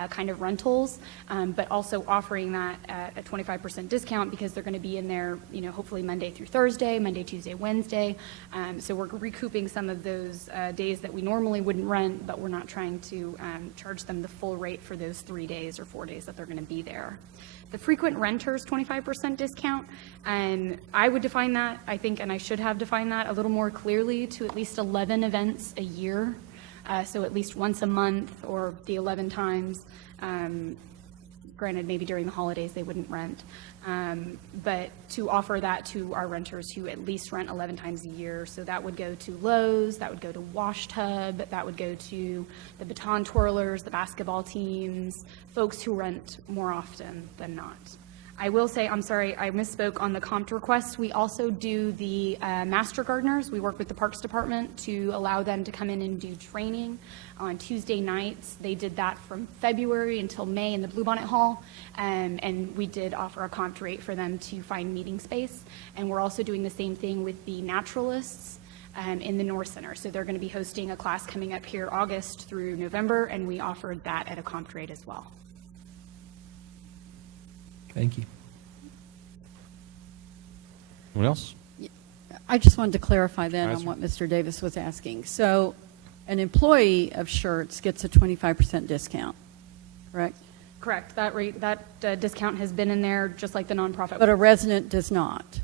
kind of rentals, but also offering that at a 25% discount because they're going to be in there, hopefully Monday through Thursday, Monday, Tuesday, Wednesday. So we're recouping some of those days that we normally wouldn't rent, but we're not trying to charge them the full rate for those 3 days or 4 days that they're going to be there. The frequent renters 25% discount, and I would define that, I think, and I should have defined that a little more clearly to at least 11 events a year, so at least once a month or the 11 times. Granted, maybe during the holidays they wouldn't rent, but to offer that to our renters who at least rent 11 times a year. So that would go to Lowe's, that would go to Wash Tub, that would go to the baton twirlers, the basketball teams, folks who rent more often than not. I will say, I'm sorry, I misspoke on the comp requests. We also do the master gardeners. We work with the Parks Department to allow them to come in and do training on Tuesday nights. They did that from February until May in the Bluebonnet Hall, and we did offer a comp rate for them to find meeting space. And we're also doing the same thing with the naturalists in the North Center. So they're going to be hosting a class coming up here August through November, and we offered that at a comp rate as well. Thank you. Anyone else? I just wanted to clarify then Yes, on sir. what Mr. Davis was asking. So an employee of Schertz gets a 25% discount, correct? Correct. That rate, that discount has been in there just like the nonprofit. But a resident does not.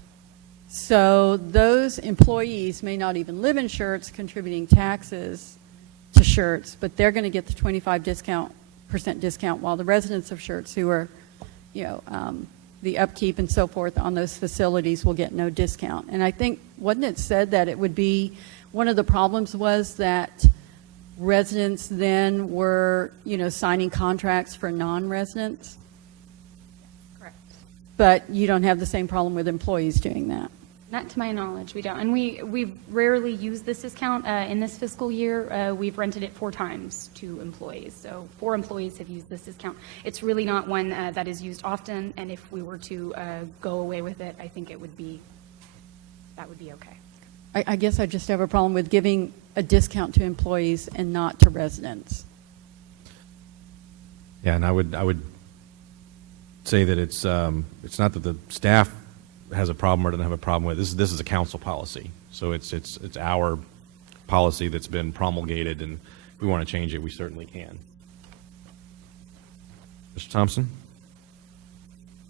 So those employees may not even live in Schertz, contributing taxes to Schertz, but they're going to get the 25% discount, while the residents of Schertz who are, the upkeep and so forth on those facilities will get no discount. And I think, wasn't it said that it would be, one of the problems was that residents then were, signing contracts for non-residents? Correct. But you don't have the same problem with employees doing that? Not to my knowledge, we don't. And we've rarely used this discount. In this fiscal year, we've rented it 4 times to employees. So 4 employees have used this discount. It's really not one that is used often, and if we were to go away with it, I think that would be okay. I guess I just have a problem with giving a discount to employees and not to residents. Yeah, and I would say that it's not that the staff has a problem or doesn't have a problem with it. This is a council policy, so it's our policy that's been promulgated, and if we want to change it, we certainly can. Mr. Thompson?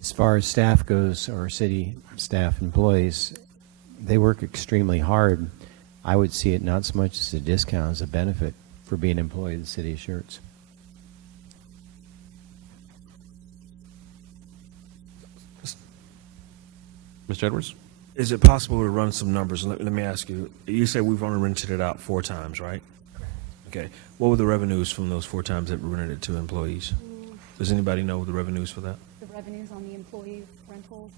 As far as staff goes, or city staff employees, they work extremely hard. I would see it not so much as a discount as a benefit for being an employee of the city of Schertz. Mr. Edwards? Is it possible to run some numbers? Let me ask you. You said we've only rented it out 4 times, right? Correct. Okay. What were the revenues from those 4 times that we rented it to employees? Does anybody know the revenues for that? The revenues on the employees' rentals,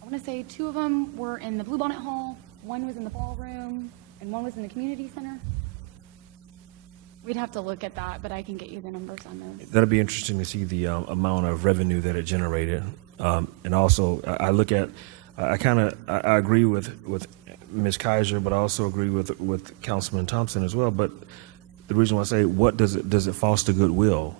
I want to say 2 of them were in the Bluebonnet Hall, 1 was in the ballroom, and 1 was in the community center. We'd have to look at that, but I can get you the numbers on those. That'll be interesting to see the amount of revenue that it generated. And also, I look at, I agree with Ms. Kaiser, but I also agree with Councilman Thompson as well. But the reason why I say, what does it foster goodwill?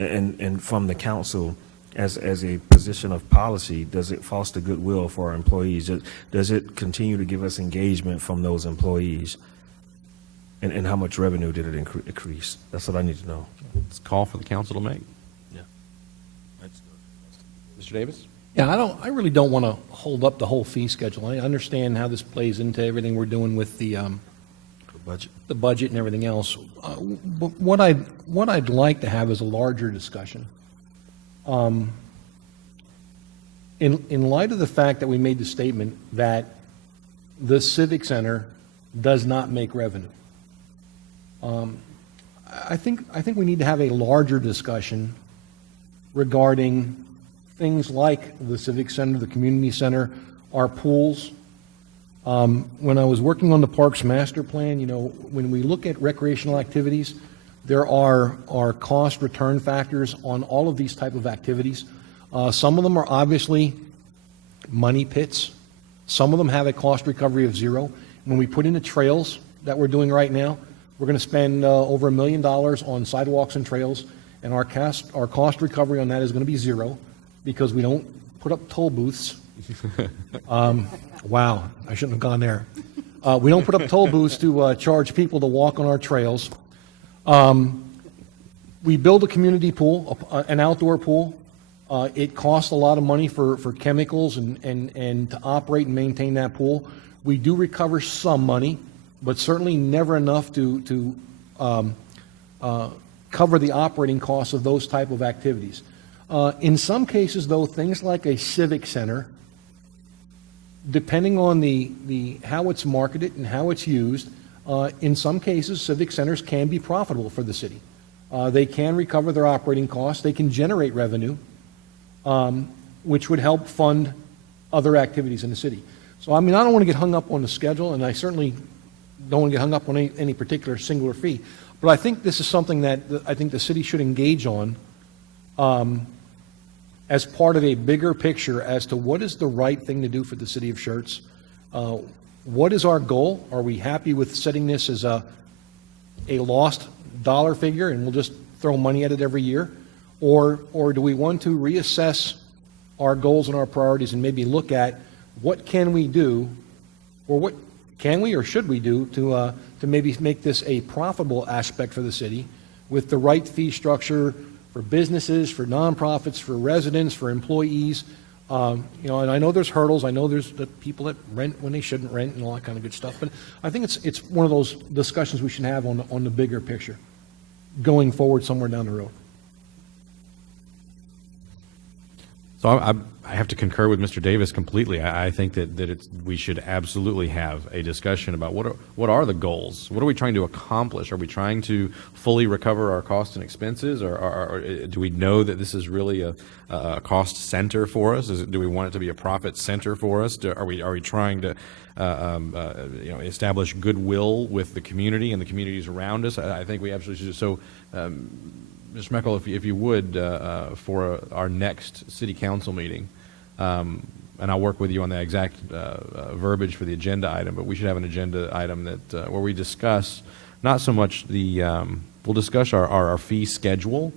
And from the council, as a position of policy, does it foster goodwill for our employees? Does it continue to give us engagement from those employees? And how much revenue did it increase? That's what I need to know. It's a call for the council to make. Yeah. Mr. Davis? Yeah, I really don't want to hold up the whole fee schedule. I understand how this plays into everything we're doing with the budget and everything else. But what I'd like to have is a larger discussion. In light of the fact that we made the statement that the Civic Center does not make revenue, I think we need to have a larger discussion regarding things like the Civic Center, the Community Center, our pools. When I was working on the Parks Master Plan, when we look at recreational activities, there are cost return factors on all of these type of activities. Some of them are obviously money pits. Some of them have a cost recovery of zero. When we put in the trails that we're doing right now, we're going to spend over $1 million on sidewalks and trails, and our cost recovery on that is going to be zero because we don't put up toll booths. Wow, I shouldn't have gone there. We don't put up toll booths to charge people to walk on our trails. We build a community pool, an outdoor pool. It costs a lot of money for chemicals and to operate and maintain that pool. We do recover some money, but certainly never enough to cover the operating costs of those type of activities. In some cases, though, things like a civic center, depending on the how it's marketed and how it's used, in some cases, civic centers can be profitable for the city. They can recover their operating costs. They can generate revenue, which would help fund other activities in the city. So, I don't want to get hung up on the schedule, and I certainly don't want to get hung up on any particular singular fee. But I think this is something that I think the city should engage on as part of a bigger picture as to what is the right thing to do for the city of Schertz. What is our goal? Are we happy with setting this as a lost dollar figure and we'll just throw money at it every year? Or do we want to reassess our goals and our priorities and maybe look at what can we do, or what can we or should we do to maybe make this a profitable aspect for the city with the right fee structure for businesses, for nonprofits, for residents, for employees. And I know there's hurdles. I know there's the people that rent when they shouldn't rent and all that kind of good stuff. But I think it's one of those discussions we should have on the bigger picture going forward somewhere down the road. So I have to concur with Mr. Davis completely. I think that we should absolutely have a discussion about what are the goals? What are we trying to accomplish? Are we trying to fully recover our costs and expenses, or do we know that this is really a cost center for us? Do we want it to be a profit center for us? Are we trying to establish goodwill with the community and the communities around us? I think we absolutely should. So. Mr. Meckel, if you would, for our next city council meeting, and I'll work with you on the exact verbiage for the agenda item, but we should have an agenda item that where we discuss not so much we'll discuss our fee schedule,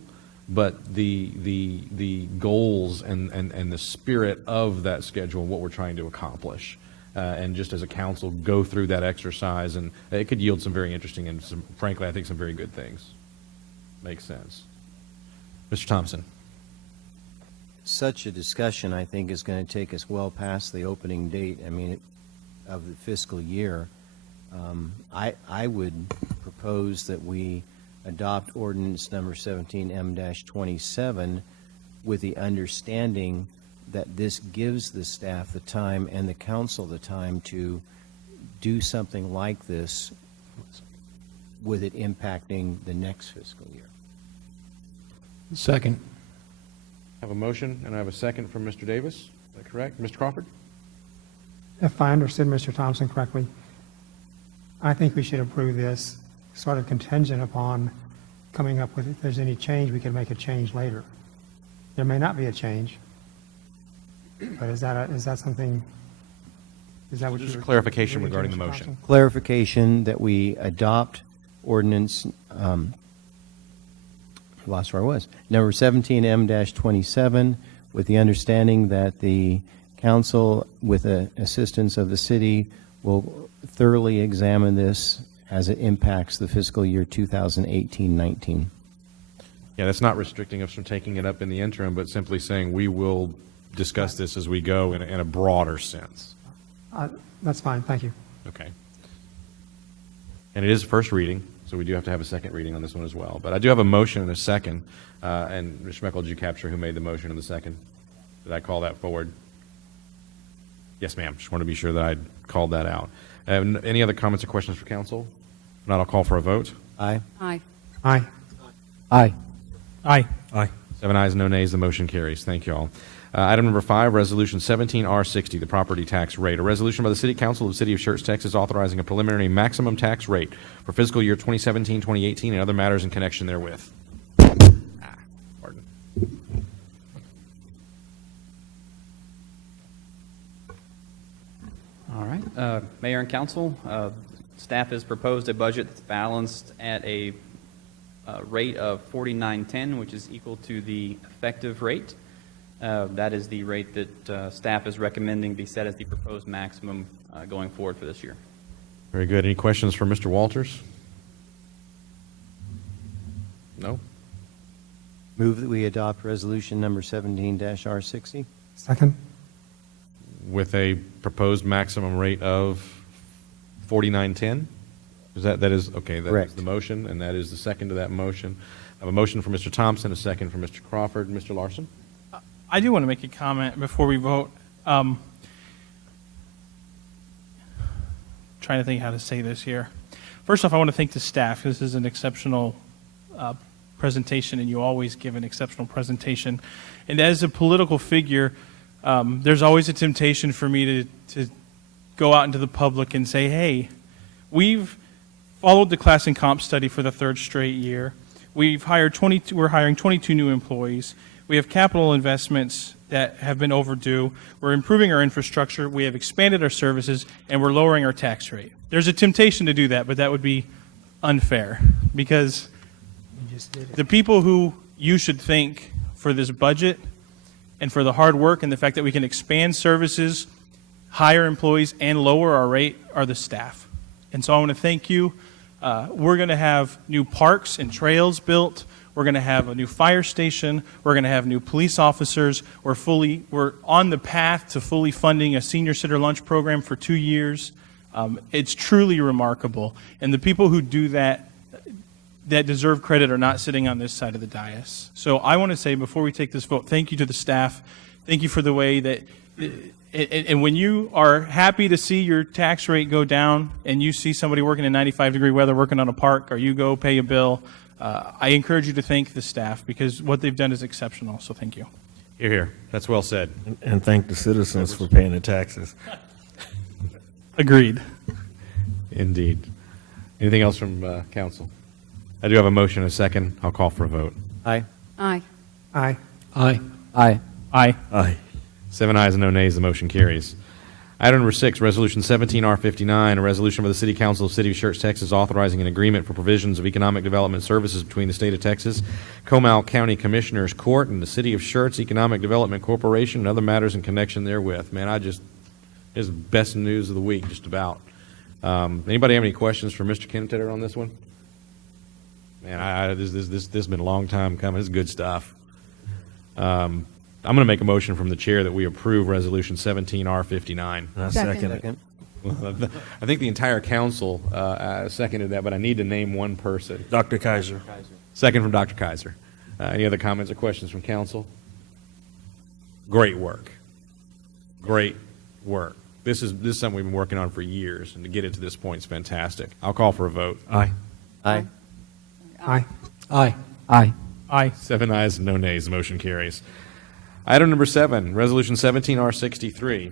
but the goals and the spirit of that schedule and what we're trying to accomplish. And just as a council, go through that exercise, and it could yield some very interesting and, frankly, I think some very good things. Makes sense. Mr. Thompson. Such a discussion, I think, is going to take us well past the opening date, of the fiscal year. I would propose that we adopt ordinance number 17M-27 with the understanding that this gives the staff the time and the council the time to do something like this with it impacting the next fiscal year. Second. I have a motion and I have a second from Mr. Davis. Is that correct? Mr. Crawford? If I understood Mr. Thompson correctly, I think we should approve this sort of contingent upon coming up with, if there's any change, we can make a change later. There may not be a change, but is that something, is that what Just you're... clarification regarding the motion. Thompson? Clarification that we adopt ordinance, lost where I was, number 17M-27, with the understanding that the council, with the assistance of the city, will thoroughly examine this as it impacts the fiscal year 2018-19. Yeah, that's not restricting us from taking it up in the interim, but simply saying we will discuss this as we go in a broader sense. That's fine, thank you. Okay. And it is first reading, so we do have to have a second reading on this one as well. But I do have a motion and a second. And Mr. Schmeckel, did you capture who made the motion and the second? Did I call that forward? Yes, ma'am. Just want to be sure that I'd called that out. Any other comments or questions for council? If not, I'll call for a vote. Aye. Aye. Aye. Aye. Aye. Aye. 7 ayes, no nays. The motion carries. Thank you all. Item number 5, Resolution 17R60, the property tax rate. A resolution by the City Council of the City of Schertz, Texas, authorizing a preliminary maximum tax rate for fiscal year 2017, 2018, and other matters in connection therewith. Pardon. All right. Mayor and council, staff has proposed a budget that's balanced at a rate of 49.10, which is equal to the effective rate. That is the rate that staff is recommending be set as the proposed maximum going forward for this year. Very good. Any questions for Mr. Walters? No? Move that we adopt resolution number 17-R60. Second? With a proposed maximum rate of 49.10? That is okay? That Correct. is the motion, and that is the second to that motion. I have a motion for Mr. Thompson, a second for Mr. Crawford. Mr. Larson? I do want to make a comment before we vote. Trying to think how to say this here. First off, I want to thank the staff. This is an exceptional presentation, and you always give an exceptional presentation. And as a political figure, there's always a temptation for me to go out into the public and say, hey, we've followed the class and comp study for the third straight year. We're hiring 22 new employees. We have capital investments that have been overdue. We're improving our infrastructure. We have expanded our services, and we're lowering our tax rate. There's a temptation to do that, but that would be unfair because the people who you should thank for this budget and for the hard work and the fact that we can expand services, hire employees, and lower our rate are the staff. And so I want to thank you. We're going to have new parks and trails built. We're going to have a new fire station. We're going to have new police officers. We're on the path to fully funding a senior center lunch program for 2 years. It's truly remarkable. And the people who do that deserve credit are not sitting on this side of the dais. So I want to say before we take this vote, thank you to the staff. Thank you for the way that, and when you are happy to see your tax rate go down and you see somebody working in 95-degree weather working on a park or you go pay a bill, I encourage you to thank the staff because what they've done is exceptional. So thank you. Hear, hear. That's well said. And thank the citizens for paying the taxes. Agreed. Indeed. Anything else from council? I do have a motion and a second. I'll call for a vote. Aye. Aye. Aye. Aye. Aye. Aye. Aye. 7 ayes and no nays. The motion carries. Item number 6, Resolution 17R59, a resolution by the City Council of the City of Schertz, Texas, authorizing an agreement for provisions of economic development services between the State of Texas, Comal County Commissioners Court, and the City of Schertz Economic Development Corporation, and other matters in connection therewith. Man, it's the best news of the week, just about. Anybody have any questions for Mr. Kintetter on this one? Man, this has been a long time coming. This is good stuff. I'm going to make a motion from the chair that we approve Resolution 17R59. I second it. I think the entire council seconded that, but I need to name one person. Dr. Kaiser. Second from Dr. Kaiser. Any other comments or questions from council? Great work. Great work. This is something we've been working on for years, and to get it to this point is fantastic. I'll call for a vote. Aye. Aye. Aye. Aye. Aye. Aye. 7 ayes, no nays. The motion carries. Item number 7, Resolution 17R63.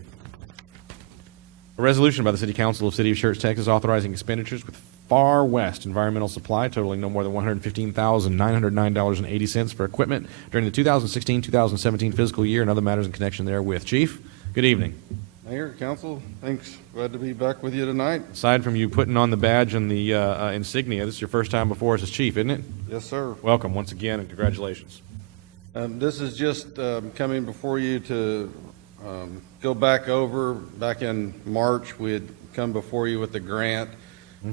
A resolution by the City Council of the City of Schertz, Texas, authorizing expenditures with Far West Environmental Supply totaling no more than $115,909.80 for equipment during the 2016-2017 fiscal year and other matters in connection therewith. Chief, good evening. Mayor, council, thanks. Glad to be back with you tonight. Aside from you putting on the badge and the insignia, this is your first time before us as chief, isn't it? Yes, sir. Welcome once again and congratulations. This is just coming before you to go back in March. We had come before you with the grant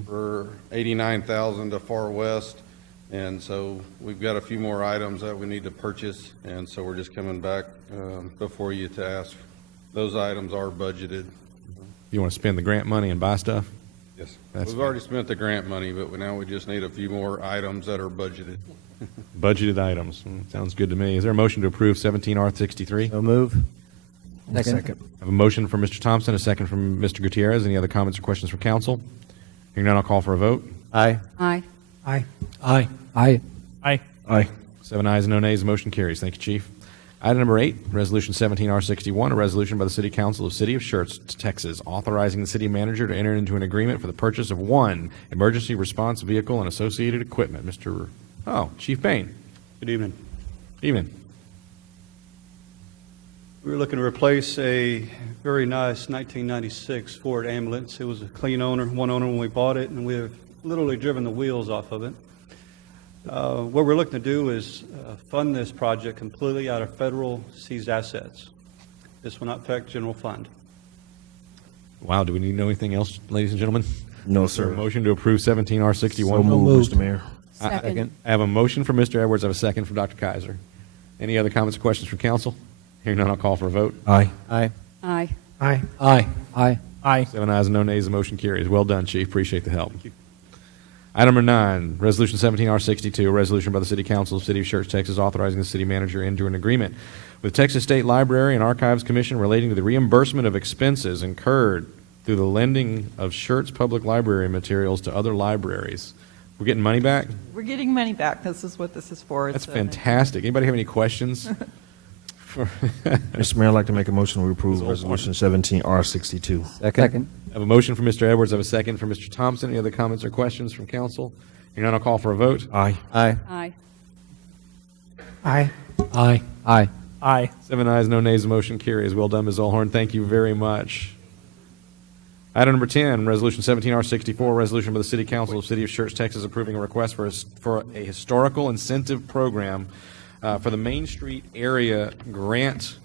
for 89,000 to Far West. And so we've got a few more items that we need to purchase, and so we're just coming back before you to ask. Those items are budgeted. You want to spend the grant money and buy stuff? Yes. That's We've already spent the grant money, but now we just need a few more items that are budgeted. Budgeted items. Sounds good to me. Is there a motion to approve 17R63? So move. Second. I have a motion from Mr. Thompson, a second from Mr. Gutierrez. Any other comments or questions from council? Hearing none, I'll call for a vote. Aye. Aye. Aye. Aye. Aye. Aye. Aye. 7 ayes, no nays. Motion carries. Thank you, Chief. Item number 8, Resolution 17R61, a resolution by the City Council of City of Schertz, Texas, authorizing the city manager to enter into an agreement for the purchase of one emergency response vehicle and associated equipment. Chief Bain. Good evening. Evening. We were looking to replace a very nice 1996 Ford ambulance. It was a clean owner, one owner when we bought it, and we have literally driven the wheels off of it. What we're looking to do is fund this project completely out of federal seized assets. This will not affect general fund. Wow, do we need to know anything else, ladies and gentlemen? No, Is there a sir. motion to approve 17R61? So moved, Mr. Mayor. Second. I have a motion from Mr. Edwards. I have a second from Dr. Kaiser. Any other comments or questions from council? Hearing none, I'll call for a vote. Aye. Aye. Aye. Aye. Aye. Aye. Aye. 7 ayes and no nays. The motion carries. Well done, Chief. Appreciate the help. Item number 9, Resolution 17R62, a resolution by the City Council of the City of Schertz, Texas, authorizing the city manager into an agreement with Texas State Library and Archives Commission relating to the reimbursement of expenses incurred through the lending of Schertz Public Library materials to other libraries. We're getting money back? We're getting money back. This is what this is for. That's fantastic. Anybody have any questions? Mr. Mayor, I'd like to make a motion to approve Resolution 17R62. Second. I have a motion from Mr. Edwards. I have a second from Mr. Thompson. Any other comments or questions from council? Hearing none, I'll call for a vote. Aye. Aye. Aye. Aye. Aye. Aye. Aye. 7 ayes, no nays. The motion carries. Well done, Ms. Allhorn. Thank you very much. Item number 10, Resolution 17R64, resolution by the City Council of the City of Schertz, Texas, approving a request for a historical incentive program for the Main Street area grant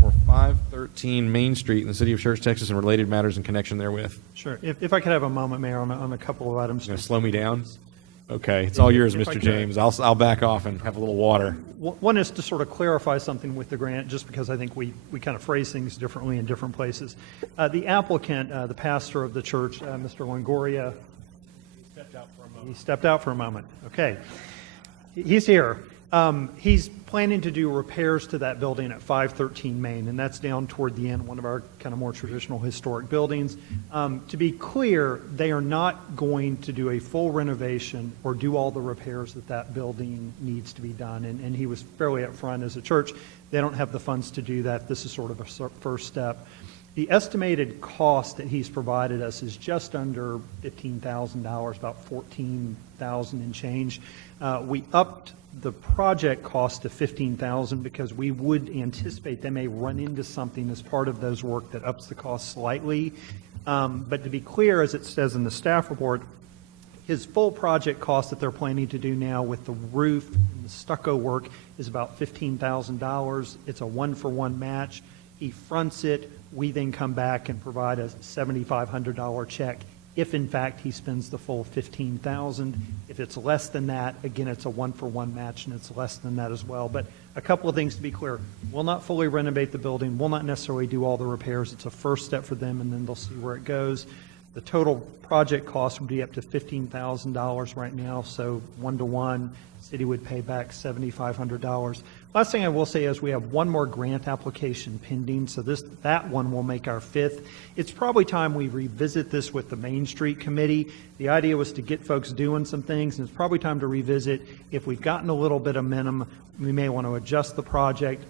for 513 Main Street in the City of Schertz, Texas, and related matters in connection therewith. Sure. If I could have a moment, Mayor, on a couple of items. You're going to slow me down? Okay, it's all yours, If I Mr. could. James. I'll back off and have a little water. One is to sort of clarify something with the grant, just because I think we kind of phrase things differently in different places. The applicant, the pastor of the church, Mr. Longoria, he stepped out for a moment. Okay. He's here. He's planning to do repairs to that building at 513 Main, and that's down toward the end, one of our kind of more traditional historic buildings. To be clear, they are not going to do a full renovation or do all the repairs that building needs to be done, and he was fairly upfront as a church. They don't have the funds to do that. This is sort of a first step. The estimated cost that he's provided us is just under $15,000, about $14,000 and change. We upped the project cost to $15,000 because we would anticipate they may run into something as part of those work that ups the cost slightly. But to be clear, as it says in the staff report, his full project cost that they're planning to do now with the roof and the stucco work is about $15,000. It's a one-for-one match. He fronts it. We then come back and provide a $7,500 check if, in fact, he spends the full $15,000. If it's less than that, again, it's a one-for-one match, and it's less than that as well. But a couple of things to be clear. We'll not fully renovate the building. We'll not necessarily do all the repairs. It's a first step for them, and then they'll see where it goes. The total project cost would be up to $15,000 right now, so one-to-one, city would pay back $7,500. Last thing I will say is we have one more grant application pending, so that one will make our 5th. It's probably time we revisit this with the Main Street Committee. The idea was to get folks doing some things, and it's probably time to revisit. If we've gotten a little bit of minimum, we may want to adjust the project,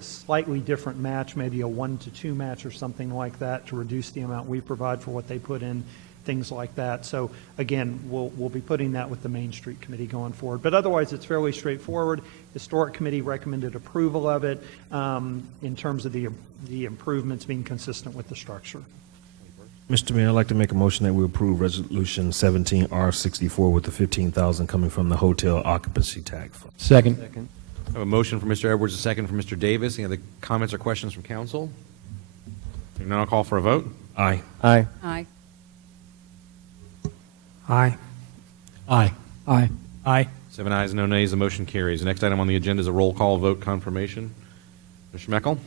slightly different match, maybe a 1-to-2 match or something like that to reduce the amount we provide for what they put in, things like that. So again, we'll be putting that with the Main Street Committee going forward. But otherwise, it's fairly straightforward. Historic Committee recommended approval of it in terms of the improvements being consistent with the structure. Mr. Mayor, I'd like to make a motion that we approve Resolution 17R64 with the $15,000 coming from the hotel occupancy tax fund. Second. I have a motion from Mr. Edwards, a second from Mr. Davis. Any other comments or questions from council? Hearing none, I'll call for a vote. Aye. Aye. Aye. Aye. Aye. Aye. Aye. 7 ayes, no nays, the motion carries. The next item on the agenda is a roll call vote confirmation. Mr. Schmeckel?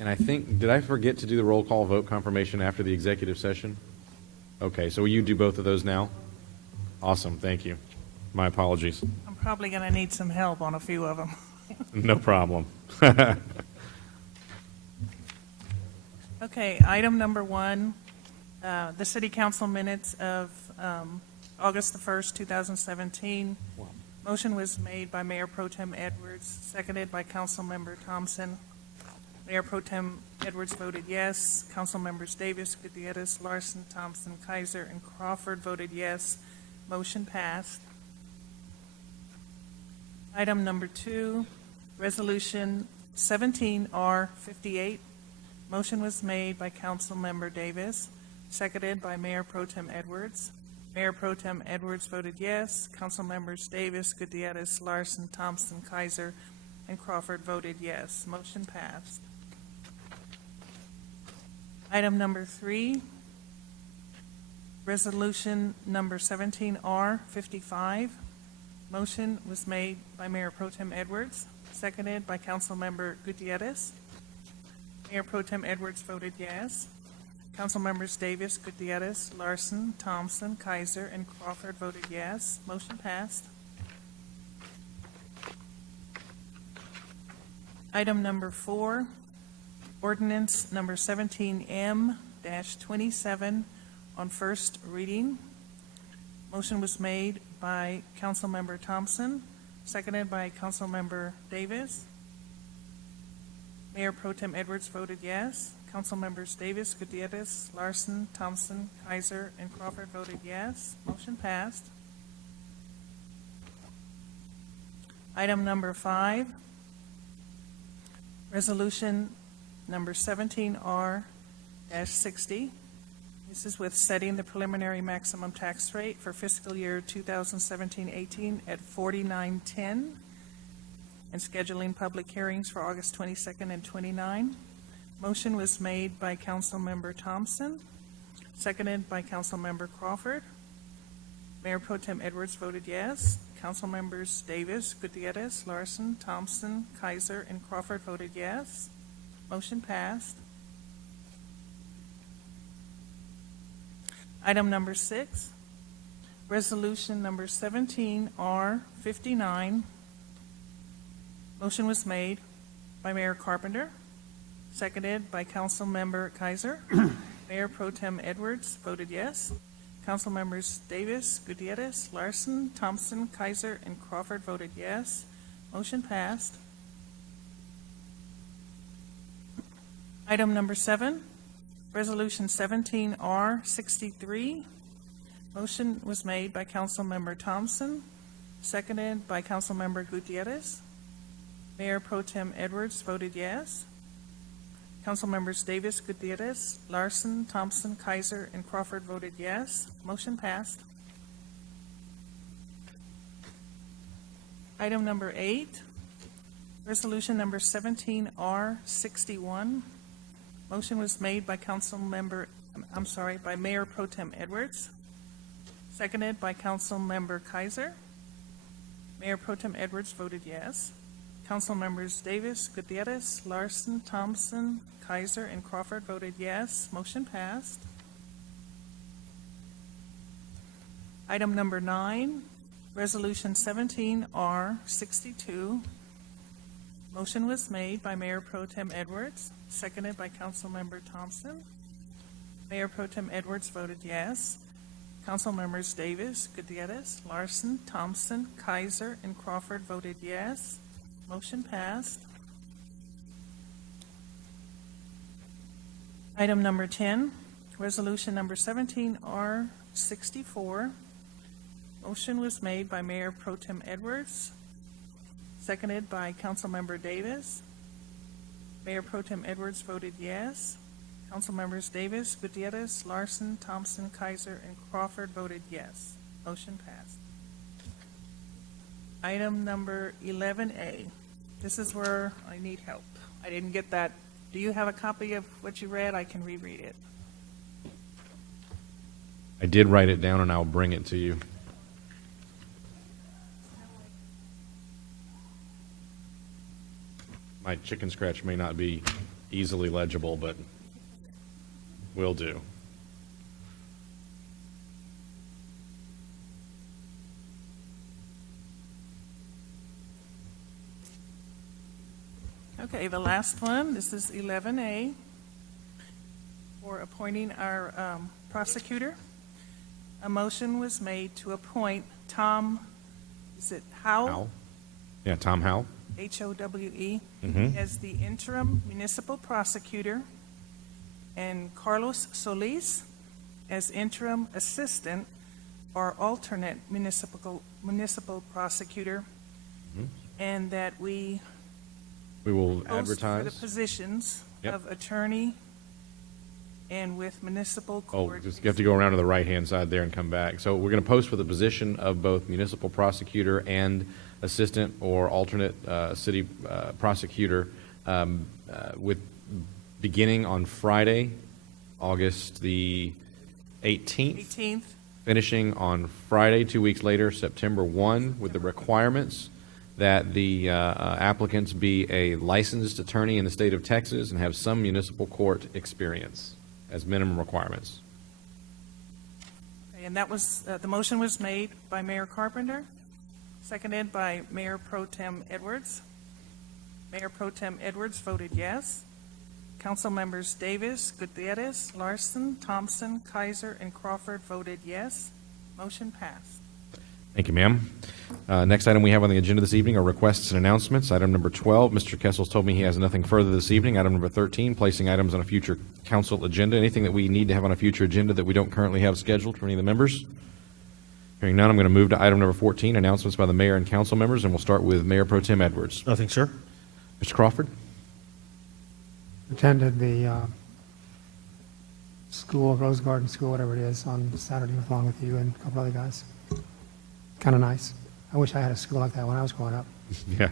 And I think, did I forget to do the roll call vote confirmation after the executive session? Okay, so will you do both of those now? Awesome, thank you. My apologies. I'm probably going to need some help on a few of them. No problem. Okay, item number 1, the city council minutes of August the 1st, 2017. Motion was made by Mayor Pro Tem Edwards, seconded by Council Member Thompson. Mayor Pro Tem Edwards voted yes. Council Members Davis, Gutierrez, Larson, Thompson, Kaiser, and Crawford voted yes. Motion passed. Item number 2, Resolution 17R58. Motion was made by Council Member Davis, seconded by Mayor Pro Tem Edwards. Mayor Pro Tem Edwards voted yes. Council Members Davis, Gutierrez, Larson, Thompson, Kaiser, and Crawford voted yes. Motion passed. Item number 3, Resolution number 17R55. Motion was made by Mayor Pro Tem Edwards, seconded by Council Member Gutierrez. Mayor Pro Tem Edwards voted yes. Council Members Davis, Gutierrez, Larson, Thompson, Kaiser, and Crawford voted yes. Motion passed. Item number 4, Ordinance number 17M-27 on first reading. Motion was made by Council Member Thompson, seconded by Council Member Davis. Mayor Pro Tem Edwards voted yes. Council Members Davis, Gutierrez, Larson, Thompson, Kaiser, and Crawford voted yes. Motion passed. Item number 5, Resolution number 17R-60. This is with setting the preliminary maximum tax rate for fiscal year 2017-18 at $49.10 and scheduling public hearings for August 22nd and 29. Motion was made by Council Member Thompson, seconded by Council Member Crawford. Mayor Pro Tem Edwards voted yes. Council Members Davis, Gutierrez, Larson, Thompson, Kaiser, and Crawford voted yes. Motion passed. Item number 6, Resolution number 17R59. Motion was made by Mayor Carpenter, seconded by Council Member Kaiser. Mayor Pro Tem Edwards voted yes. Council Members Davis, Gutierrez, Larson, Thompson, Kaiser, and Crawford voted yes. Motion passed. Item number 7, Resolution 17R63. Motion was made by Council Member Thompson, seconded by Council Member Gutierrez. Mayor Pro Tem Edwards voted yes. Council Members Davis, Gutierrez, Larson, Thompson, Kaiser, and Crawford voted yes. Motion passed. Item number 8, Resolution number 17R61. Motion was made by by Mayor Pro Tem Edwards, seconded by Council Member Kaiser. Mayor Pro Tem Edwards voted yes. Council Members Davis, Gutierrez, Larson, Thompson, Kaiser, and Crawford voted yes. Motion passed. Item number 9, Resolution 17R62. Motion was made by Mayor Pro Tem Edwards, seconded by Council Member Thompson. Mayor Pro Tem Edwards voted yes. Council Members Davis, Gutierrez, Larson, Thompson, Kaiser, and Crawford voted yes. Motion passed. Item number 10, Resolution number 17R64. Motion was made by Mayor Pro Tem Edwards, seconded by Council Member Davis. Mayor Pro Tem Edwards voted yes. Council Members Davis, Gutierrez, Larson, Thompson, Kaiser, and Crawford voted yes. Motion passed. Item number 11A, This is where I need help. I didn't get that. Do you have a copy of what you read? I can reread it. I did write it down, and I'll bring it to you. My chicken scratch may not be easily legible, but will do. Okay, the last one, this is 11A, for appointing our prosecutor. A motion was made to appoint Tom, is it Howe? Howell? Yeah, Tom Howell. Howe, Mhm. as the interim municipal prosecutor, and Carlos Solis as interim assistant or alternate municipal prosecutor, and that we We will post for the advertise. positions Yep. of attorney and with municipal Oh, court. just you have to go around to the right-hand side there and come back. So we're going to post for the position of both municipal prosecutor and assistant or alternate city prosecutor with beginning on Friday, August the 18th, 18th. finishing on Friday, 2 weeks later, September 1, with the requirements that the applicants be a licensed attorney in the state of Texas and have some municipal court experience as minimum requirements. Okay, and that was, the motion was made by Mayor Carpenter, seconded by Mayor Pro Tem Edwards. Mayor Pro Tem Edwards voted yes. Council members Davis, Gutierrez, Larson, Thompson, Kaiser, and Crawford voted yes. Motion passed. Thank you, ma'am. Next item we have on the agenda this evening are requests and announcements. Item number 12, Mr. Kessel's told me he has nothing further this evening. Item number 13, placing items on a future council agenda. Anything that we need to have on a future agenda that we don't currently have scheduled for any of the members? Hearing none, I'm going to move to item number 14, announcements by the mayor and council members, and we'll start with Mayor Pro Tem Edwards. Nothing, sir. Mr. Crawford? Attended the school, Rose Garden School, whatever it is, on Saturday along with you and a couple other guys. Kind of nice. I wish I had a school like that when I was growing up. Yeah,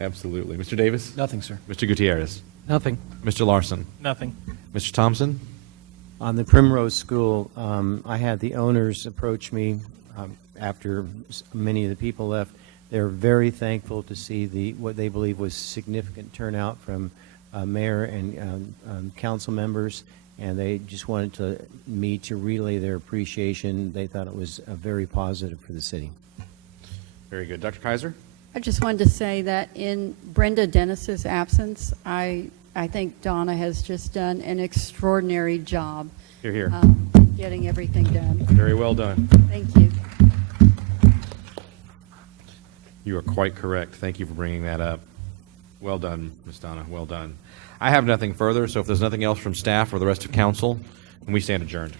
absolutely. Mr. Davis? Nothing, sir. Mr. Gutierrez? Nothing. Mr. Larson? Nothing. Mr. Thompson? On the Primrose School, I had the owners approach me after many of the people left. They're very thankful to see what they believe was significant turnout from mayor and council members, and they just wanted me to relay their appreciation. They thought it was very positive for the city. Very good. Dr. Kaiser? I just wanted to say that in Brenda Dennis's absence, I think Donna has just done an extraordinary job. Hear, hear. Getting everything done. Very well done. Thank you. You are quite correct. Thank you for bringing that up. Well done, Ms. Donna. Well done. I have nothing further, so if there's nothing else from staff or the rest of council, then we stand adjourned.